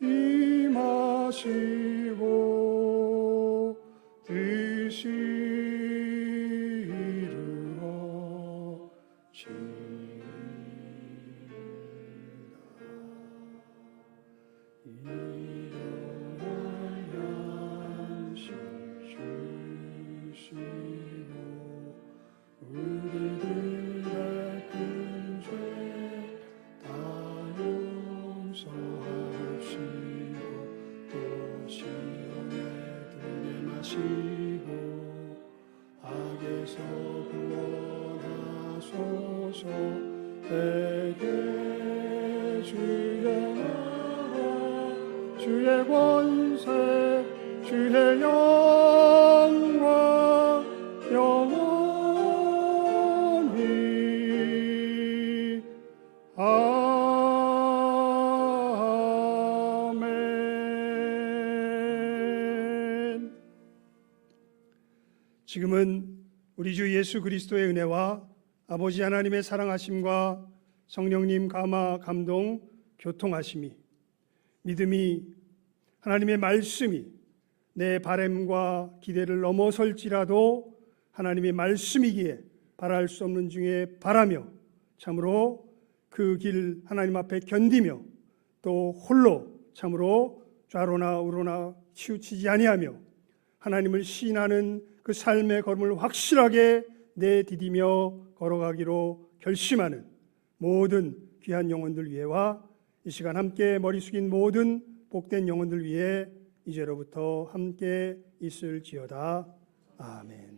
임하시고 뜻이 악에서 구원하소서. 내게 주의 나라 주의 권세 주의 영광 영원히 아멘. 지금은 우리 주 예수 그리스도의 은혜와 아버지 하나님의 사랑하심과 성령님 감화 감동 교통하심이 믿음이 하나님의 말씀이 내 바램과 기대를 넘어설지라도 하나님의 말씀이기에 바랄 수 없는 중에 바라며 참으로 그 길 하나님 앞에 견디며 또 홀로 참으로 좌로나 우로나 치우치지 아니하며 하나님을 시인하는 그 삶의 걸음을 확실하게 내디디며 걸어가기로 결심하는 모든 귀한 영혼들 위해와 이 시간 함께 머리 숙인 모든 복된 영혼들 위해 이제로부터 함께 있을지어다. 아멘.